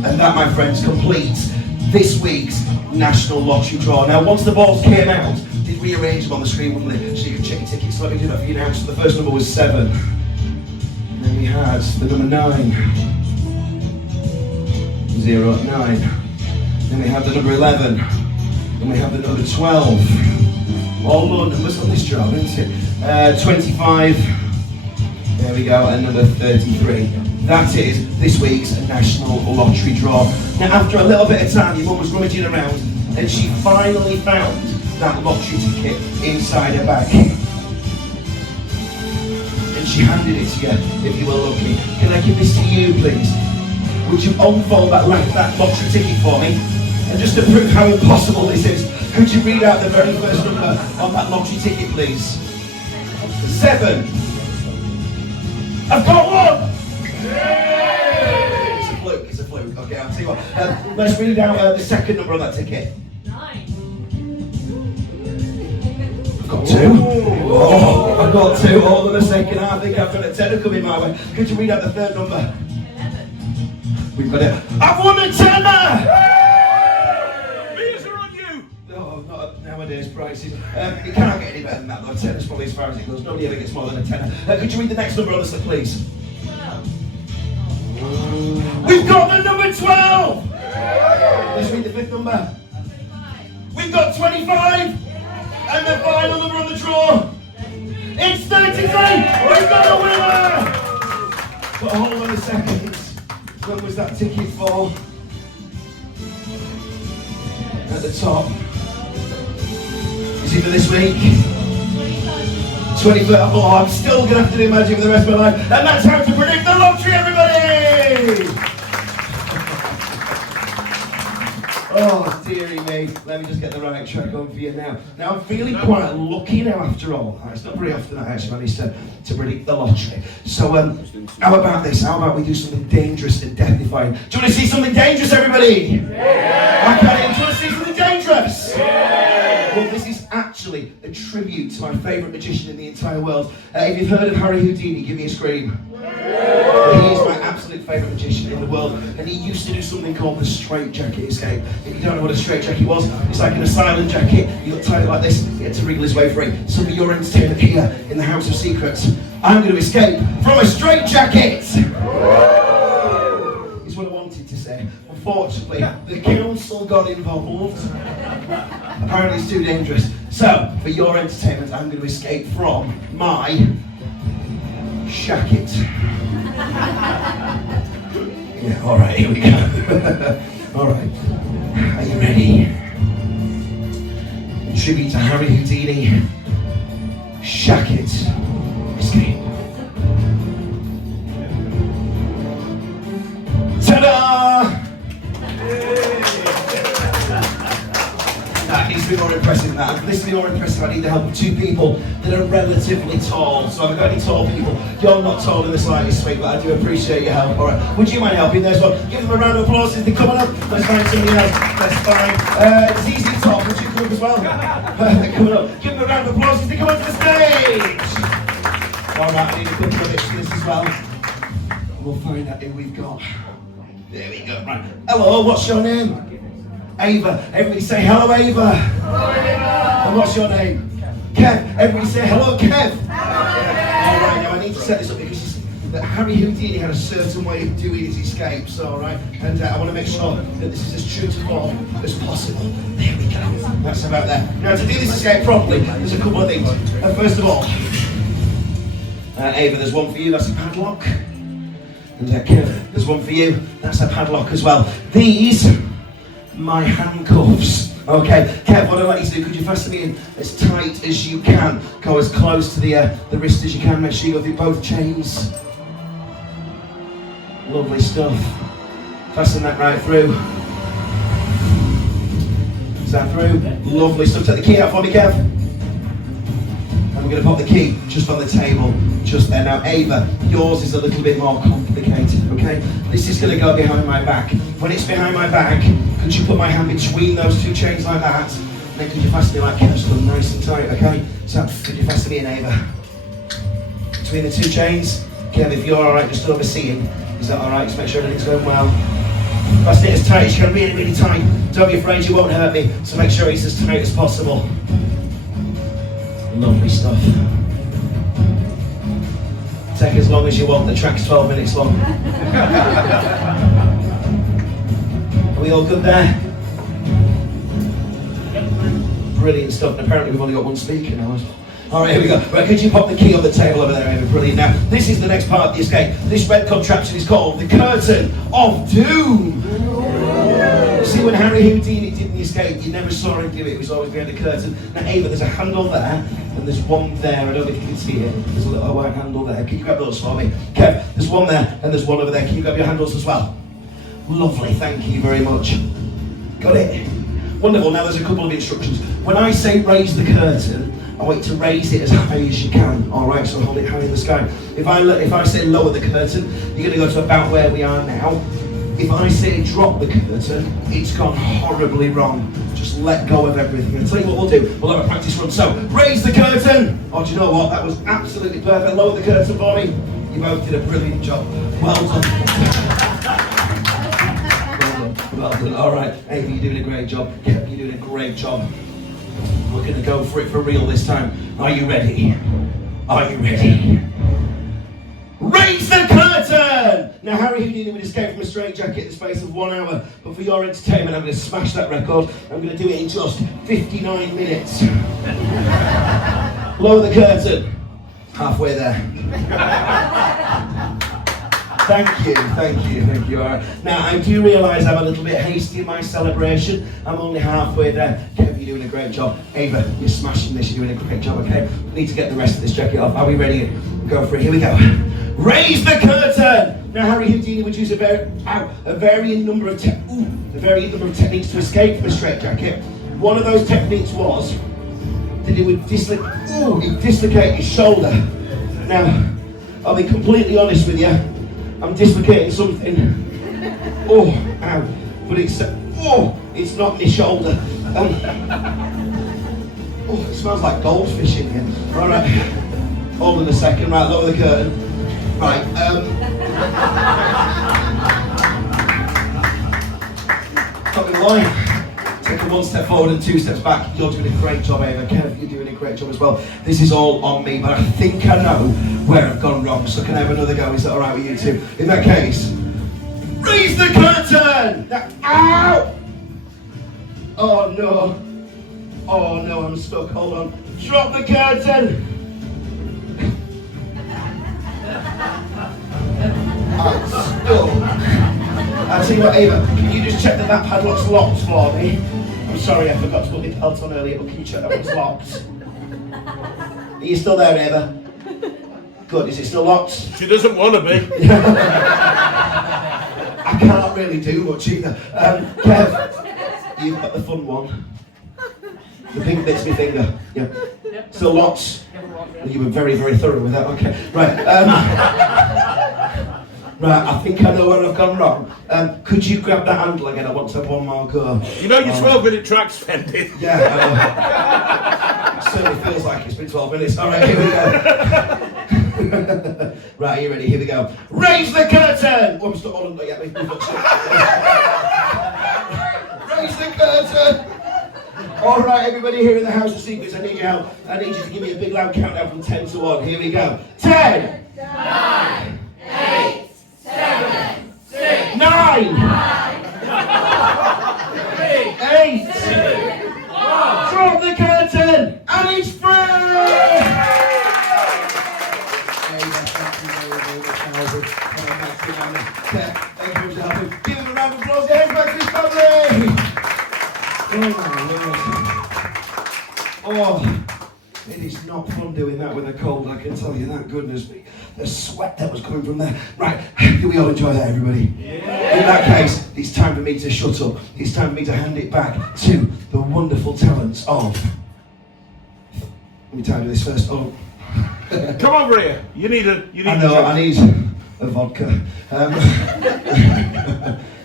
And that, my friends, completes this week's National Lottery draw. Now, once the balls came out, they'd rearrange them on the screen, wouldn't they? So you could check your tickets. So let me do that for you now. So the first number was 7. And then we had the number 9. 0, 9. Then we have the number 11. Then we have the number 12. All low numbers on this job, isn't it? 25. There we go, and number 33. That is this week's National Lottery draw. Now, after a little bit of time, your mum was rummaging around, and she finally found that lottery ticket inside her bag. And she handed it to you, if you were lucky. Can I give this to you, please? Would you unfold that lottery ticket for me? And just to prove how impossible this is, could you read out the very first number on that lottery ticket, please? 7. I've got one! It's a fluke, it's a fluke. Okay, I'll tell you what. Let's read out the second number on that ticket. 9. I've got 2. Oh, I've got 2. Hold on a second. I think I've got a 10 coming my way. Could you read out the third number? 11. We've got it. I've won a tenner! Beers are on you! No, not at nowadays prices. It can't get any better than that though. A tenner's probably as far as it goes. Nobody ever gets more than a tenner. Could you read the next number on the slip, please? We've got the number 12! Let's read the fifth number. We've got 25! And the final number on the draw. It's 33! We've got a winner! But hold on a second. When was that ticket for? At the top. Is it for this week? 23rd. Oh, I'm still going to have to do magic for the rest of my life. And that's how to predict the lottery, everybody! Oh, dearie me. Let me just get the right track on for you now. Now, I'm feeling quite lucky now after all. It's not very often I actually manage to predict the lottery. So, how about this? How about we do something dangerous and death-defying? Do you want to see something dangerous, everybody? Yeah! Okay, do you want to see something dangerous? Yeah! Well, this is actually a tribute to my favourite magician in the entire world. If you've heard of Harry Houdini, give me a scream. He is my absolute favourite magician in the world, and he used to do something called the straight jacket escape. If you don't know what a straight jacket was, it's like an asylum jacket. You got tied it like this, he had to wriggle his way free. So for your entertainment here in the House of Secrets, I'm going to escape from a straight jacket! Is what I wanted to say. Unfortunately, the council got involved. Apparently it's too dangerous. So, for your entertainment, I'm going to escape from my shacket. Yeah, alright, here we go. Alright, are you ready? In tribute to Harry Houdini, shacket escape. Ta-da! That needs to be more impressive than that. For this to be more impressive, I need the help of two people that are relatively tall. So I've got any tall people. You're not tall in the slightest, sweet, but I do appreciate your help. All right, would you mind helping? There's one. Give them a round of applause as they're coming up. Let's find somebody else. That's fine. It's easy to talk. Would you come up as well? They're coming up. Give them a round of applause as they come up to the stage. All right, I need a couple of bits for this as well. We'll find out who we've got. There we go. Right. Hello, what's your name? Ava. Everybody say hello, Ava. Hello, Ava. And what's your name? Kev. Everybody say hello, Kev. Hello. Alright, now I need to set this up because Harry Houdini had a certain way of doing his escapes, alright? And I want to make sure that this is as true to form as possible. There we go. That's about that. Now, to do this escape properly, there's a couple of things. First of all, Ava, there's one for you, that's a padlock. And Kev, there's one for you, that's a padlock as well. These, my handcuffs. Okay, Kev, what I'd like you to do, could you fasten me in as tight as you can? Go as close to the wrist as you can, make sure you go through both chains. Lovely stuff. Fasten that right through. Is that through? Lovely stuff. Take the key out for me, Kev. And we're going to pop the key just on the table, just there. Now, Ava, yours is a little bit more complicated, okay? This is going to go behind my back. When it's behind my back, could you put my hand between those two chains like that? And then could you fasten me like Kev, so nice and tight, okay? So, could you fasten me in, Ava? Between the two chains. Kev, if you're alright, just overseeing. Is that alright? Just make sure everything's going well. Fasten it as tight as you can, really, really tight. Don't be afraid, you won't hurt me. So make sure it's as tight as possible. Lovely stuff. Take as long as you want, the track's 12 minutes long. Are we all good there? Brilliant stuff, and apparently we've only got one speaker now. Alright, here we go. Right, could you pop the key on the table over there, Ava? Brilliant. Now, this is the next part of the escape. This red contraption is called the Curtain of Doom. See, when Harry Houdini did the escape, you never saw him do it. It was always behind the curtain. Now, Ava, there's a handle there, and there's one there. I don't know if you can see it. There's a little white handle there. Can you grab those for me? Kev, there's one there, and there's one over there. Can you grab your handles as well? Lovely, thank you very much. Got it? Wonderful. Now, there's a couple of instructions. When I say raise the curtain, I want you to raise it as high as you can. All right, so hold it high in the sky. If I say lower the curtain, you're going to go to about where we are now. If I say drop the curtain, it's gone horribly wrong. Just let go of everything. I'll tell you what we'll do. We'll have a practice run. So, raise the curtain. Oh, do you know what? That was absolutely perfect. Lower the curtain for me. You both did a brilliant job. Well done. Well done. All right, Ava, you're doing a great job. Kev, you're doing a great job. We're going to go for it for real this time. Are you ready? Are you ready? Raise the curtain! Now, Harry Houdini would escape from a straitjacket in the space of 1 hour, but for your entertainment, I'm going to smash that record. I'm going to do it in just 59 minutes. Lower the curtain. Halfway there. Thank you. All right. Now, I do realise I'm a little bit hasty in my celebration. I'm only halfway there. Kev, you're doing a great job. Ava, you're smashing this. You're doing a great job, okay? We need to get the rest of this jacket off. Are we ready? Go for it. Here we go. Raise the curtain! Now, Harry Houdini would use a varying number of techniques to escape from a straitjacket. One of those techniques was that he would dislocate his shoulder. Now, I'll be completely honest with you. I'm dislocating something. Oh, ow. But it's not my shoulder. It smells like goldfish in here. All right. Hold on a second. Right, lower the curtain. Right, got me line. Take it 1 step forward and 2 steps back. You're doing a great job, Ava. Kev, you're doing a great job as well. This is all on me, but I think I know where I've gone wrong, so can I have another go? Is that alright with you two? In that case, raise the curtain! Ow! Oh no, I'm stuck. Hold on. Drop the curtain! I'm stuck. I'll tell you what, Ava, can you just check that padlock's locked for me? I'm sorry, I forgot to put my belt on earlier, but can you check that one's locked? Are you still there, Ava? Good, is it still locked? She doesn't want to be. I can't really do much either. Kev, you've got the fun one. The pink bit's my finger. Yeah. Still locked? You were very, very thorough with that. Okay. Right. Right, I think I know where I've gone wrong. Could you grab that handle again? I want to have one more go. You know your 12-minute track's ended. Yeah, I know. It certainly feels like it's been 12 minutes. All right, here we go. Right, are you ready? Here we go. Raise the curtain! Oh, I'm stuck on under yet. Raise the curtain! All right, everybody here in the House of Secrets, I need your help. I need you to give me a big loud countdown from 10 to 1. Here we go. 10! 9, 8, 7, 6, 9! 8! 2, 1. Drop the curtain! And it's free! Give him a round of applause. Hands back to his family! Oh my word. Oh, it is not fun doing that with a cold, I can tell you that, goodness me. The sweat that was coming from there. Right, do we all enjoy that, everybody? Yeah. In that case, it's time for me to shut up. It's time for me to hand it back to the wonderful talents of... Let me tell you this first. Oh. Come over here. You need I need a vodka.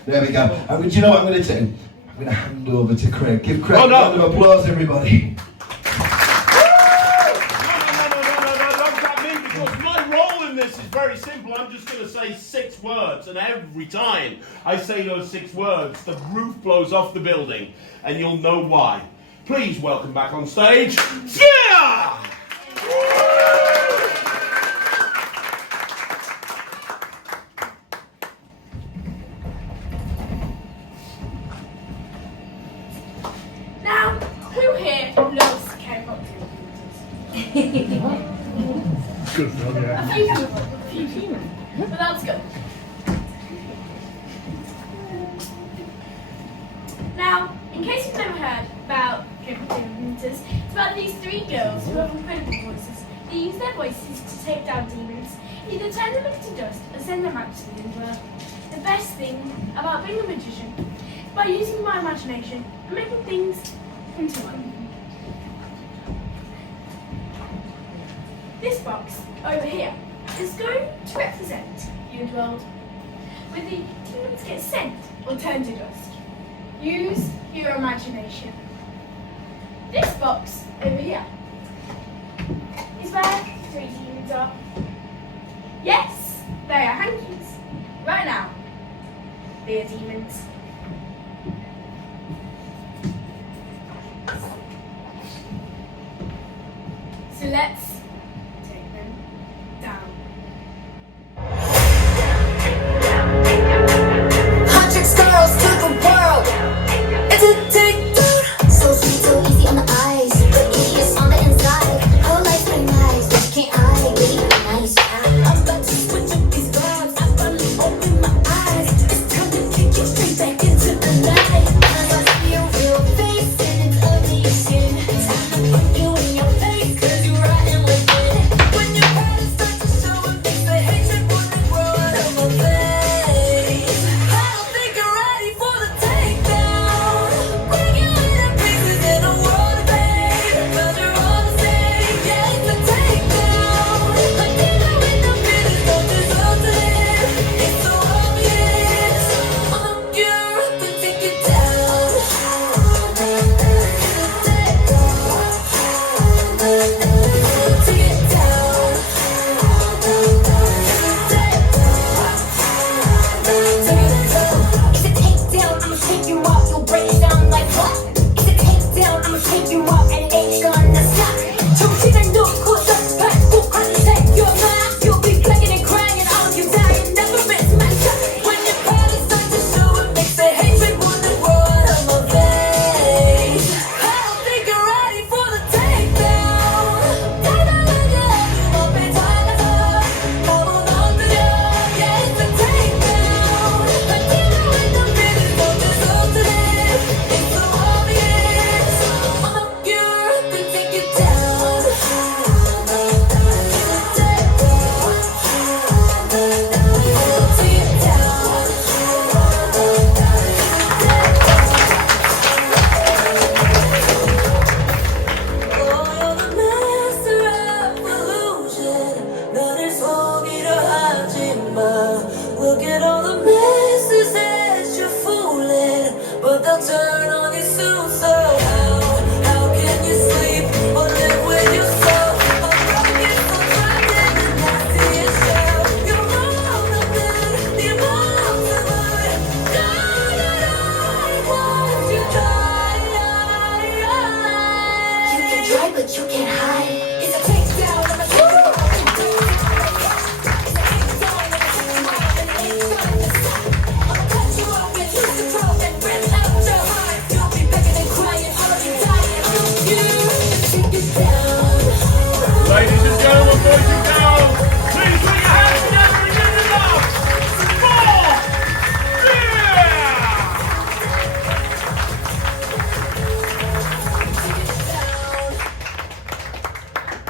There we go. Do you know what I'm going to do? I'm going to hand over to Craig. Give Craig a round of applause, everybody. This is very simple. I'm just going to say 6 words, and every time I say those 6 words, the roof blows off the building, and you'll know why. Please welcome back on stage, Fear! Now, who here loves K-pop films? Good film, yeah. A few people. But that's good. Now, in case you've never heard about K-pop influencers, it's about these 3 girls who have incredible voices. They use their voices to take down demons, either turn them into dust or send them out to the underworld. The best thing about being a magician is by using my imagination and making things into life. This box over here is going to represent the underworld, where the demons get sent or turned to dust. Use your imagination. This box over here is where 3 demons are. Yes, they are hankies. Right now, they are demons. they'll turn on you soon. So how can you sleep or live with yourself? A broken soul trapped in the nastiest shell. You're all the good, the emotion. Once you die. You can try, but you can't hide. It's a takedown. I'm a takedown. Ladies and gentlemen, boys and girls, please put your hands together and give it up for Thea!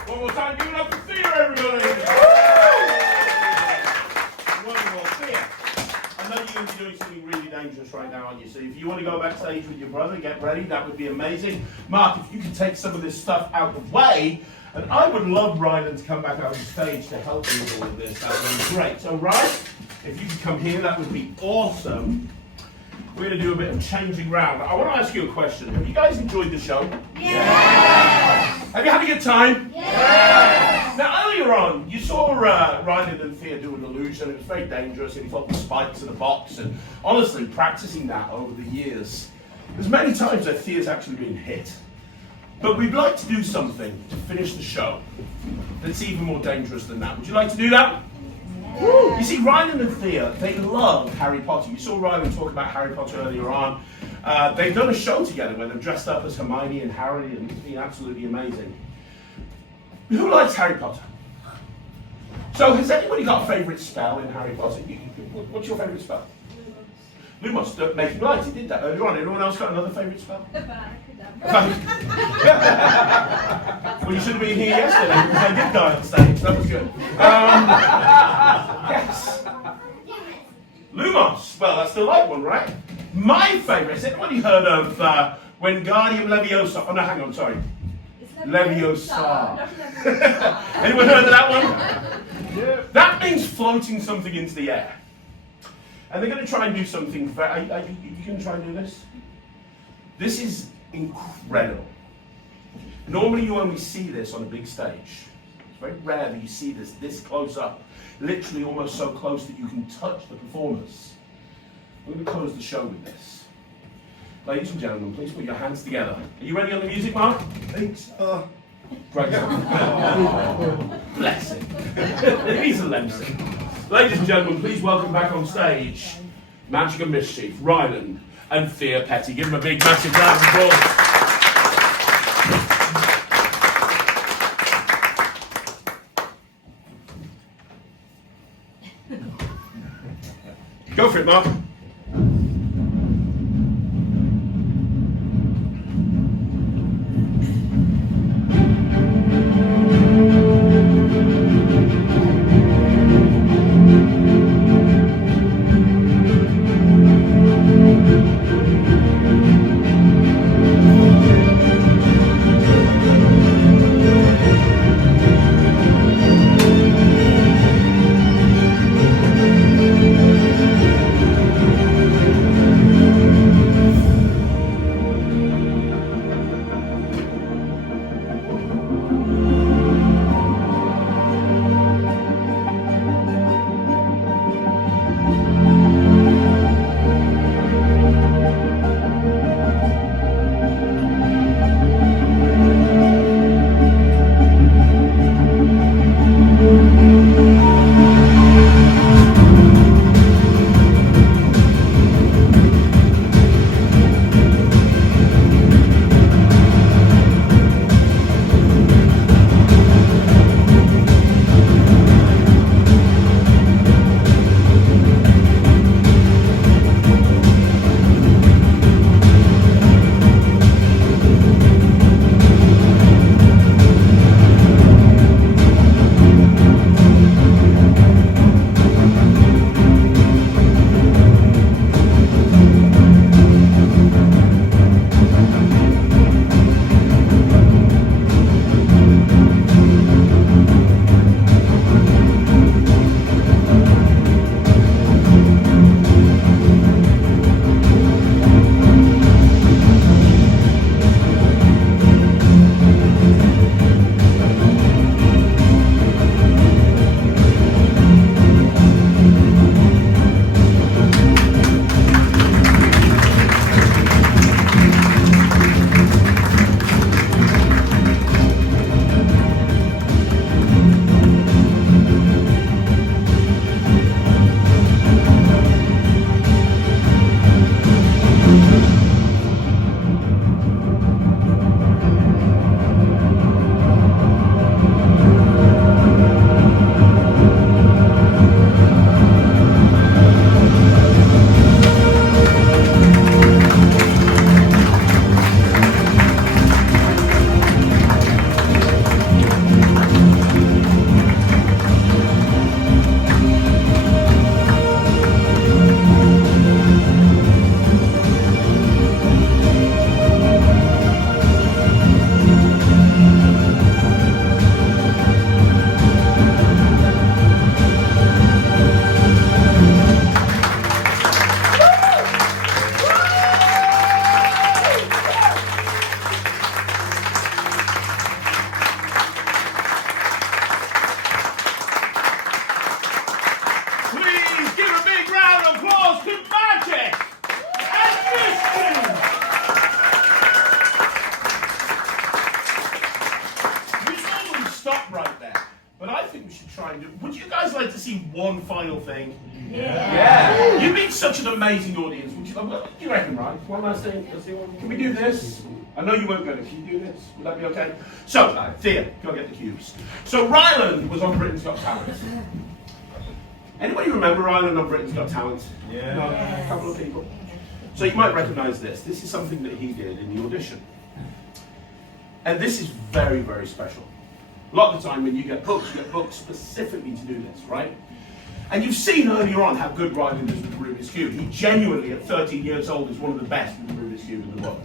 One more time, give it up for Thea, everybody! Wonderful. Thea, I know you're going to be doing something really dangerous right now, aren't you? So if you want to go backstage with your brother, get ready, that would be amazing. Mark, if you could take some of this stuff out of the way, and I would love Ryland to come back out on stage to help me with all of this. That would be great. So, Ryan, if you could come here, that would be awesome. We're going to do a bit of changing round. I want to ask you a question. Have you guys enjoyed the show? Yeah. Have you had a good time? Yeah. Now, earlier on, you saw Ryland and Thea do an illusion. It was very dangerous. It involved the spikes in the box. And honestly, practicing that over the years, there's many times that Thea's actually been hit. But we'd like to do something to finish the show that's even more dangerous than that. Would you like to do that? Yeah. You see, Ryland and Thea, they love Harry Potter. You saw Ryland talk about Harry Potter earlier on. They've done a show together where they've dressed up as Hermione and Harry, and it's been absolutely amazing. Who likes Harry Potter? So has anybody got a favourite spell in Harry Potter? What's your favourite spell? Lumos, making light. He did that earlier on. Anyone else got another favourite spell? Well, you should have been here yesterday because I did die on stage. That was good. Yes. Lumos. Well, that's the light one, right? My favourite. Has anybody heard of Wingardium Leviosa? Oh, no, hang on, sorry. Leviosa. Anyone heard of that one? Yeah. That means floating something into the air. And they're going to try and do something. You going to try and do this? This is incredible. Normally you only see this on a big stage. It's very rare that you see this close up. Literally almost so close that you can touch the performers. We're going to close the show with this. Ladies and gentlemen, please put your hands together. Are you ready on the music, Mark? Thanks. Great. Bless him. He's a lemsy. Ladies and gentlemen, please welcome back on stage Magic and Mischief, Ryland and Thea Petty. Give them a big, massive round of applause. Go for it, Mark. big round of applause to Magic and Mischief. We normally stop right there, but I think we should try and do. Would you guys like to see one final thing? Yeah. You've been such an amazing audience. Would you, what do you reckon, right? One last thing. Can we do this? I know you weren't going to. Can you do this? Would that be okay? So, Thea, go get the cubes. So, Ryland was on Britain's Got Talent. Anybody remember Ryland on Britain's Got Talent? Yeah. No, a couple of people. So, you might recognise this. This is something that he did in the audition. And this is very, very special. A lot of the time when you get booked specifically to do this, right? And you've seen earlier on how good Ryland is with the Rubik's Cube. He genuinely, at 13 years old, is one of the best with the Rubik's Cube in the world.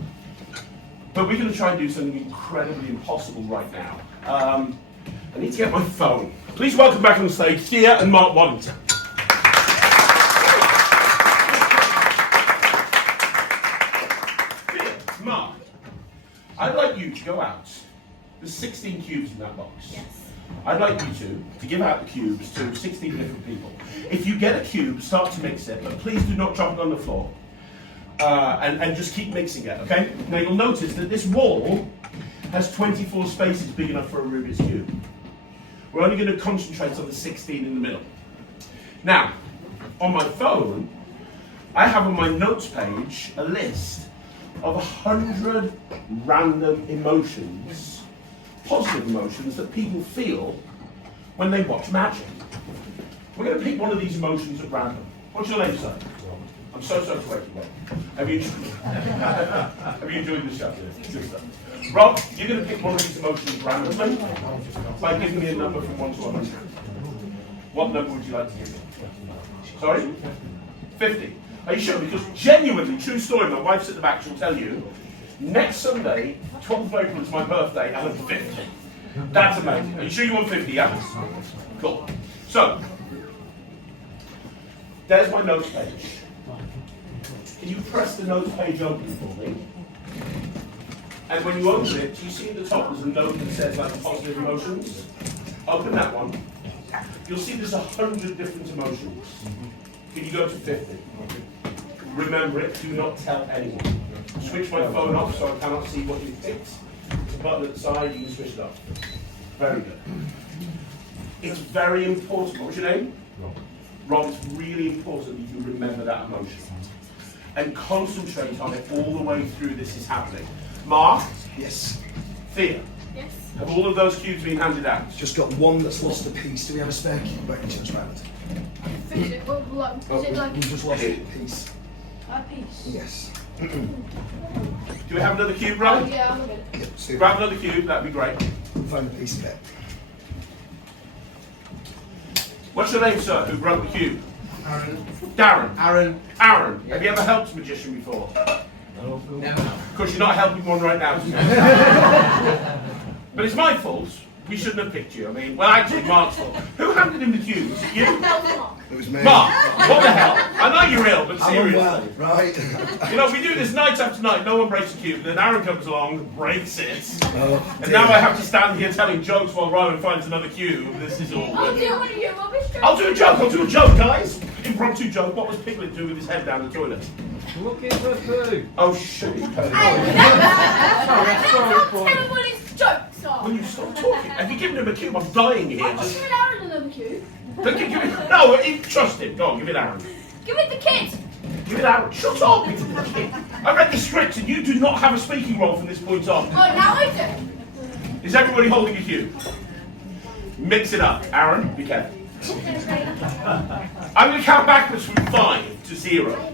But we're going to try and do something incredibly impossible right now. I need to get my phone. Please welcome back on the stage Thea and Mark Waddington. Thea, Mark, I'd like you to go out. There's 16 cubes in that box. Yes. I'd like you to give out the cubes to 16 different people. If you get a cube, start to mix it, but please do not drop it on the floor. And just keep mixing it, okay? Now you'll notice that this wall has 24 spaces big enough for a Rubik's Cube. We're only going to concentrate on the 16 in the middle. Now, on my phone, I have on my notes page a list of 100 random emotions, positive emotions that people feel when they watch magic. We're going to pick one of these emotions at random. What's your name, sir? I'm so sorry to wake you up. Have you enjoyed the show? Good stuff. Rob, you're going to pick one of these emotions randomly by giving me a number from 1 to 100. What number would you like to give me? Sorry? 50. Are you sure? Because genuinely, true story, my wife's at the back, she'll tell you, next Sunday, 12th of April is my birthday, and I'm 50. That's amazing. Are you sure you want 50, yeah? Cool. So, there's my notes page. Can you press the notes page open for me? And when you open it, do you see at the top there's a note that says like positive emotions? Open that one. You'll see there's 100 different emotions. Can you go to 50? Remember it, do not tell anyone. Switch my phone off so I cannot see what you've picked. It's a button at the side, you can switch it off. Very good. It's very important. What's your name? Rob, it's really important that you remember that emotion. And concentrate on it all the way through this is happening. Mark? Yes. Thea? Yes. Have all of those cubes been handed out? Just got one that's lost a piece. Do we have a spare cube by any chance, Round? Is it like We've just lost a piece. a piece? Yes. Do we have another cube, Rob? Yeah, I'm good. Yep, see Grab another cube, that'd be great. Find a piece of it. What's your name, sir, who broke the cube? Aaron. Darren. Aaron. Aaron, have you ever helped a magician before? No. Of course, you're not helping one right now. But it's my fault. We shouldn't have picked you. I mean, well, actually, Mark's fault. Who handed him the cubes? You? That was Mark. It was me. Mark, what the hell? I know you're ill, but I'm seriously. unwell, right? You know, we do this night after night, no one breaks the cube, then Aaron comes along, breaks it. Oh, And now I have to stand here telling jokes while Ryland finds another cube. This is I'll awkward. do one of your rubbish jokes. I'll do a joke, guys. Impromptu joke. What was Piglet doing with his head down the toilet? Looking for food. Oh, shit. That's Sorry, how Paul. terrible his jokes are. Will you stop talking? Have you given him a cube? I'm dying here. I'll Just give Aaron another cube. give it. No, trust him. Go on, give it Aaron. Give it the kid. Give it Aaron. Shut up. It's a kid. I read the script and you do not have a speaking role from this point on. Oh, now I do. Is everybody holding a cube? Mix it up. Aaron, be careful. I'm going to count backwards from 5 to 0.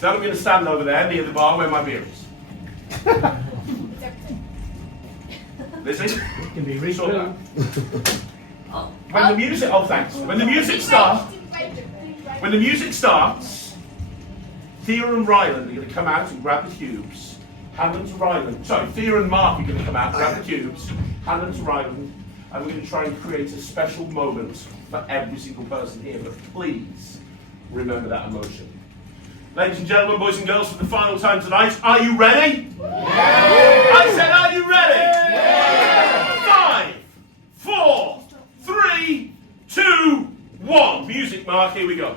Then I'm going to stand over there near the bar where my beer is. Lizzie? It can be Sort that. refilled. When the music, oh thanks. When the music starts, Thea and Ryland are going to come out and grab the cubes, hand them to Ryland. Sorry, Thea and Mark are going to come out, grab the cubes, hand them to Ryland, and we're going to try and create a special moment for every single person here. But please remember that emotion. Ladies and gentlemen, boys and girls, for the final time tonight, are you ready? Yeah. I said, are you ready? Yeah. 5, 4, 3, 2, 1. Music, Mark, here we go.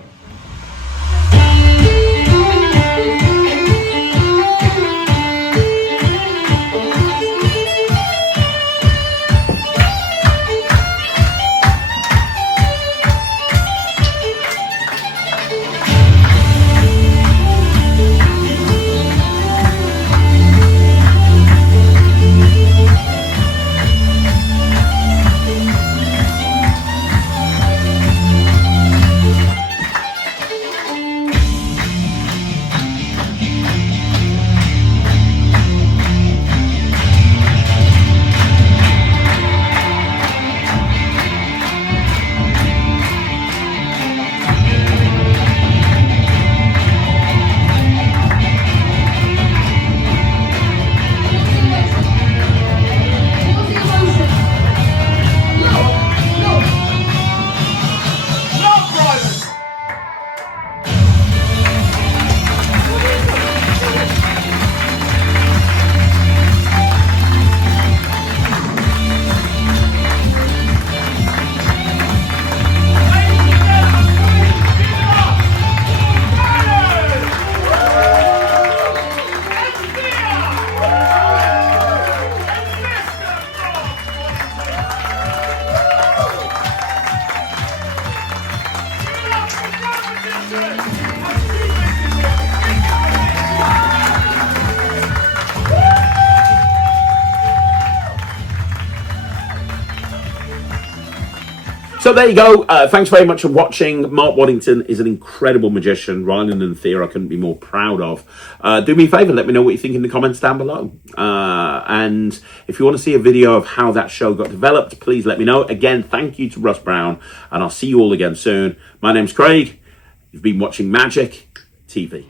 So there you go. Thanks very much for watching. Mark Waddington is an incredible magician. Ryland and Thea I couldn't be more proud of. Do me a favour, let me know what you think in the comments down below. And if you want to see a video of how that show got developed, please let me know. Again, thank you to Russ Brown, and I'll see you all again soon. My name's Craig. You've been watching Magic TV.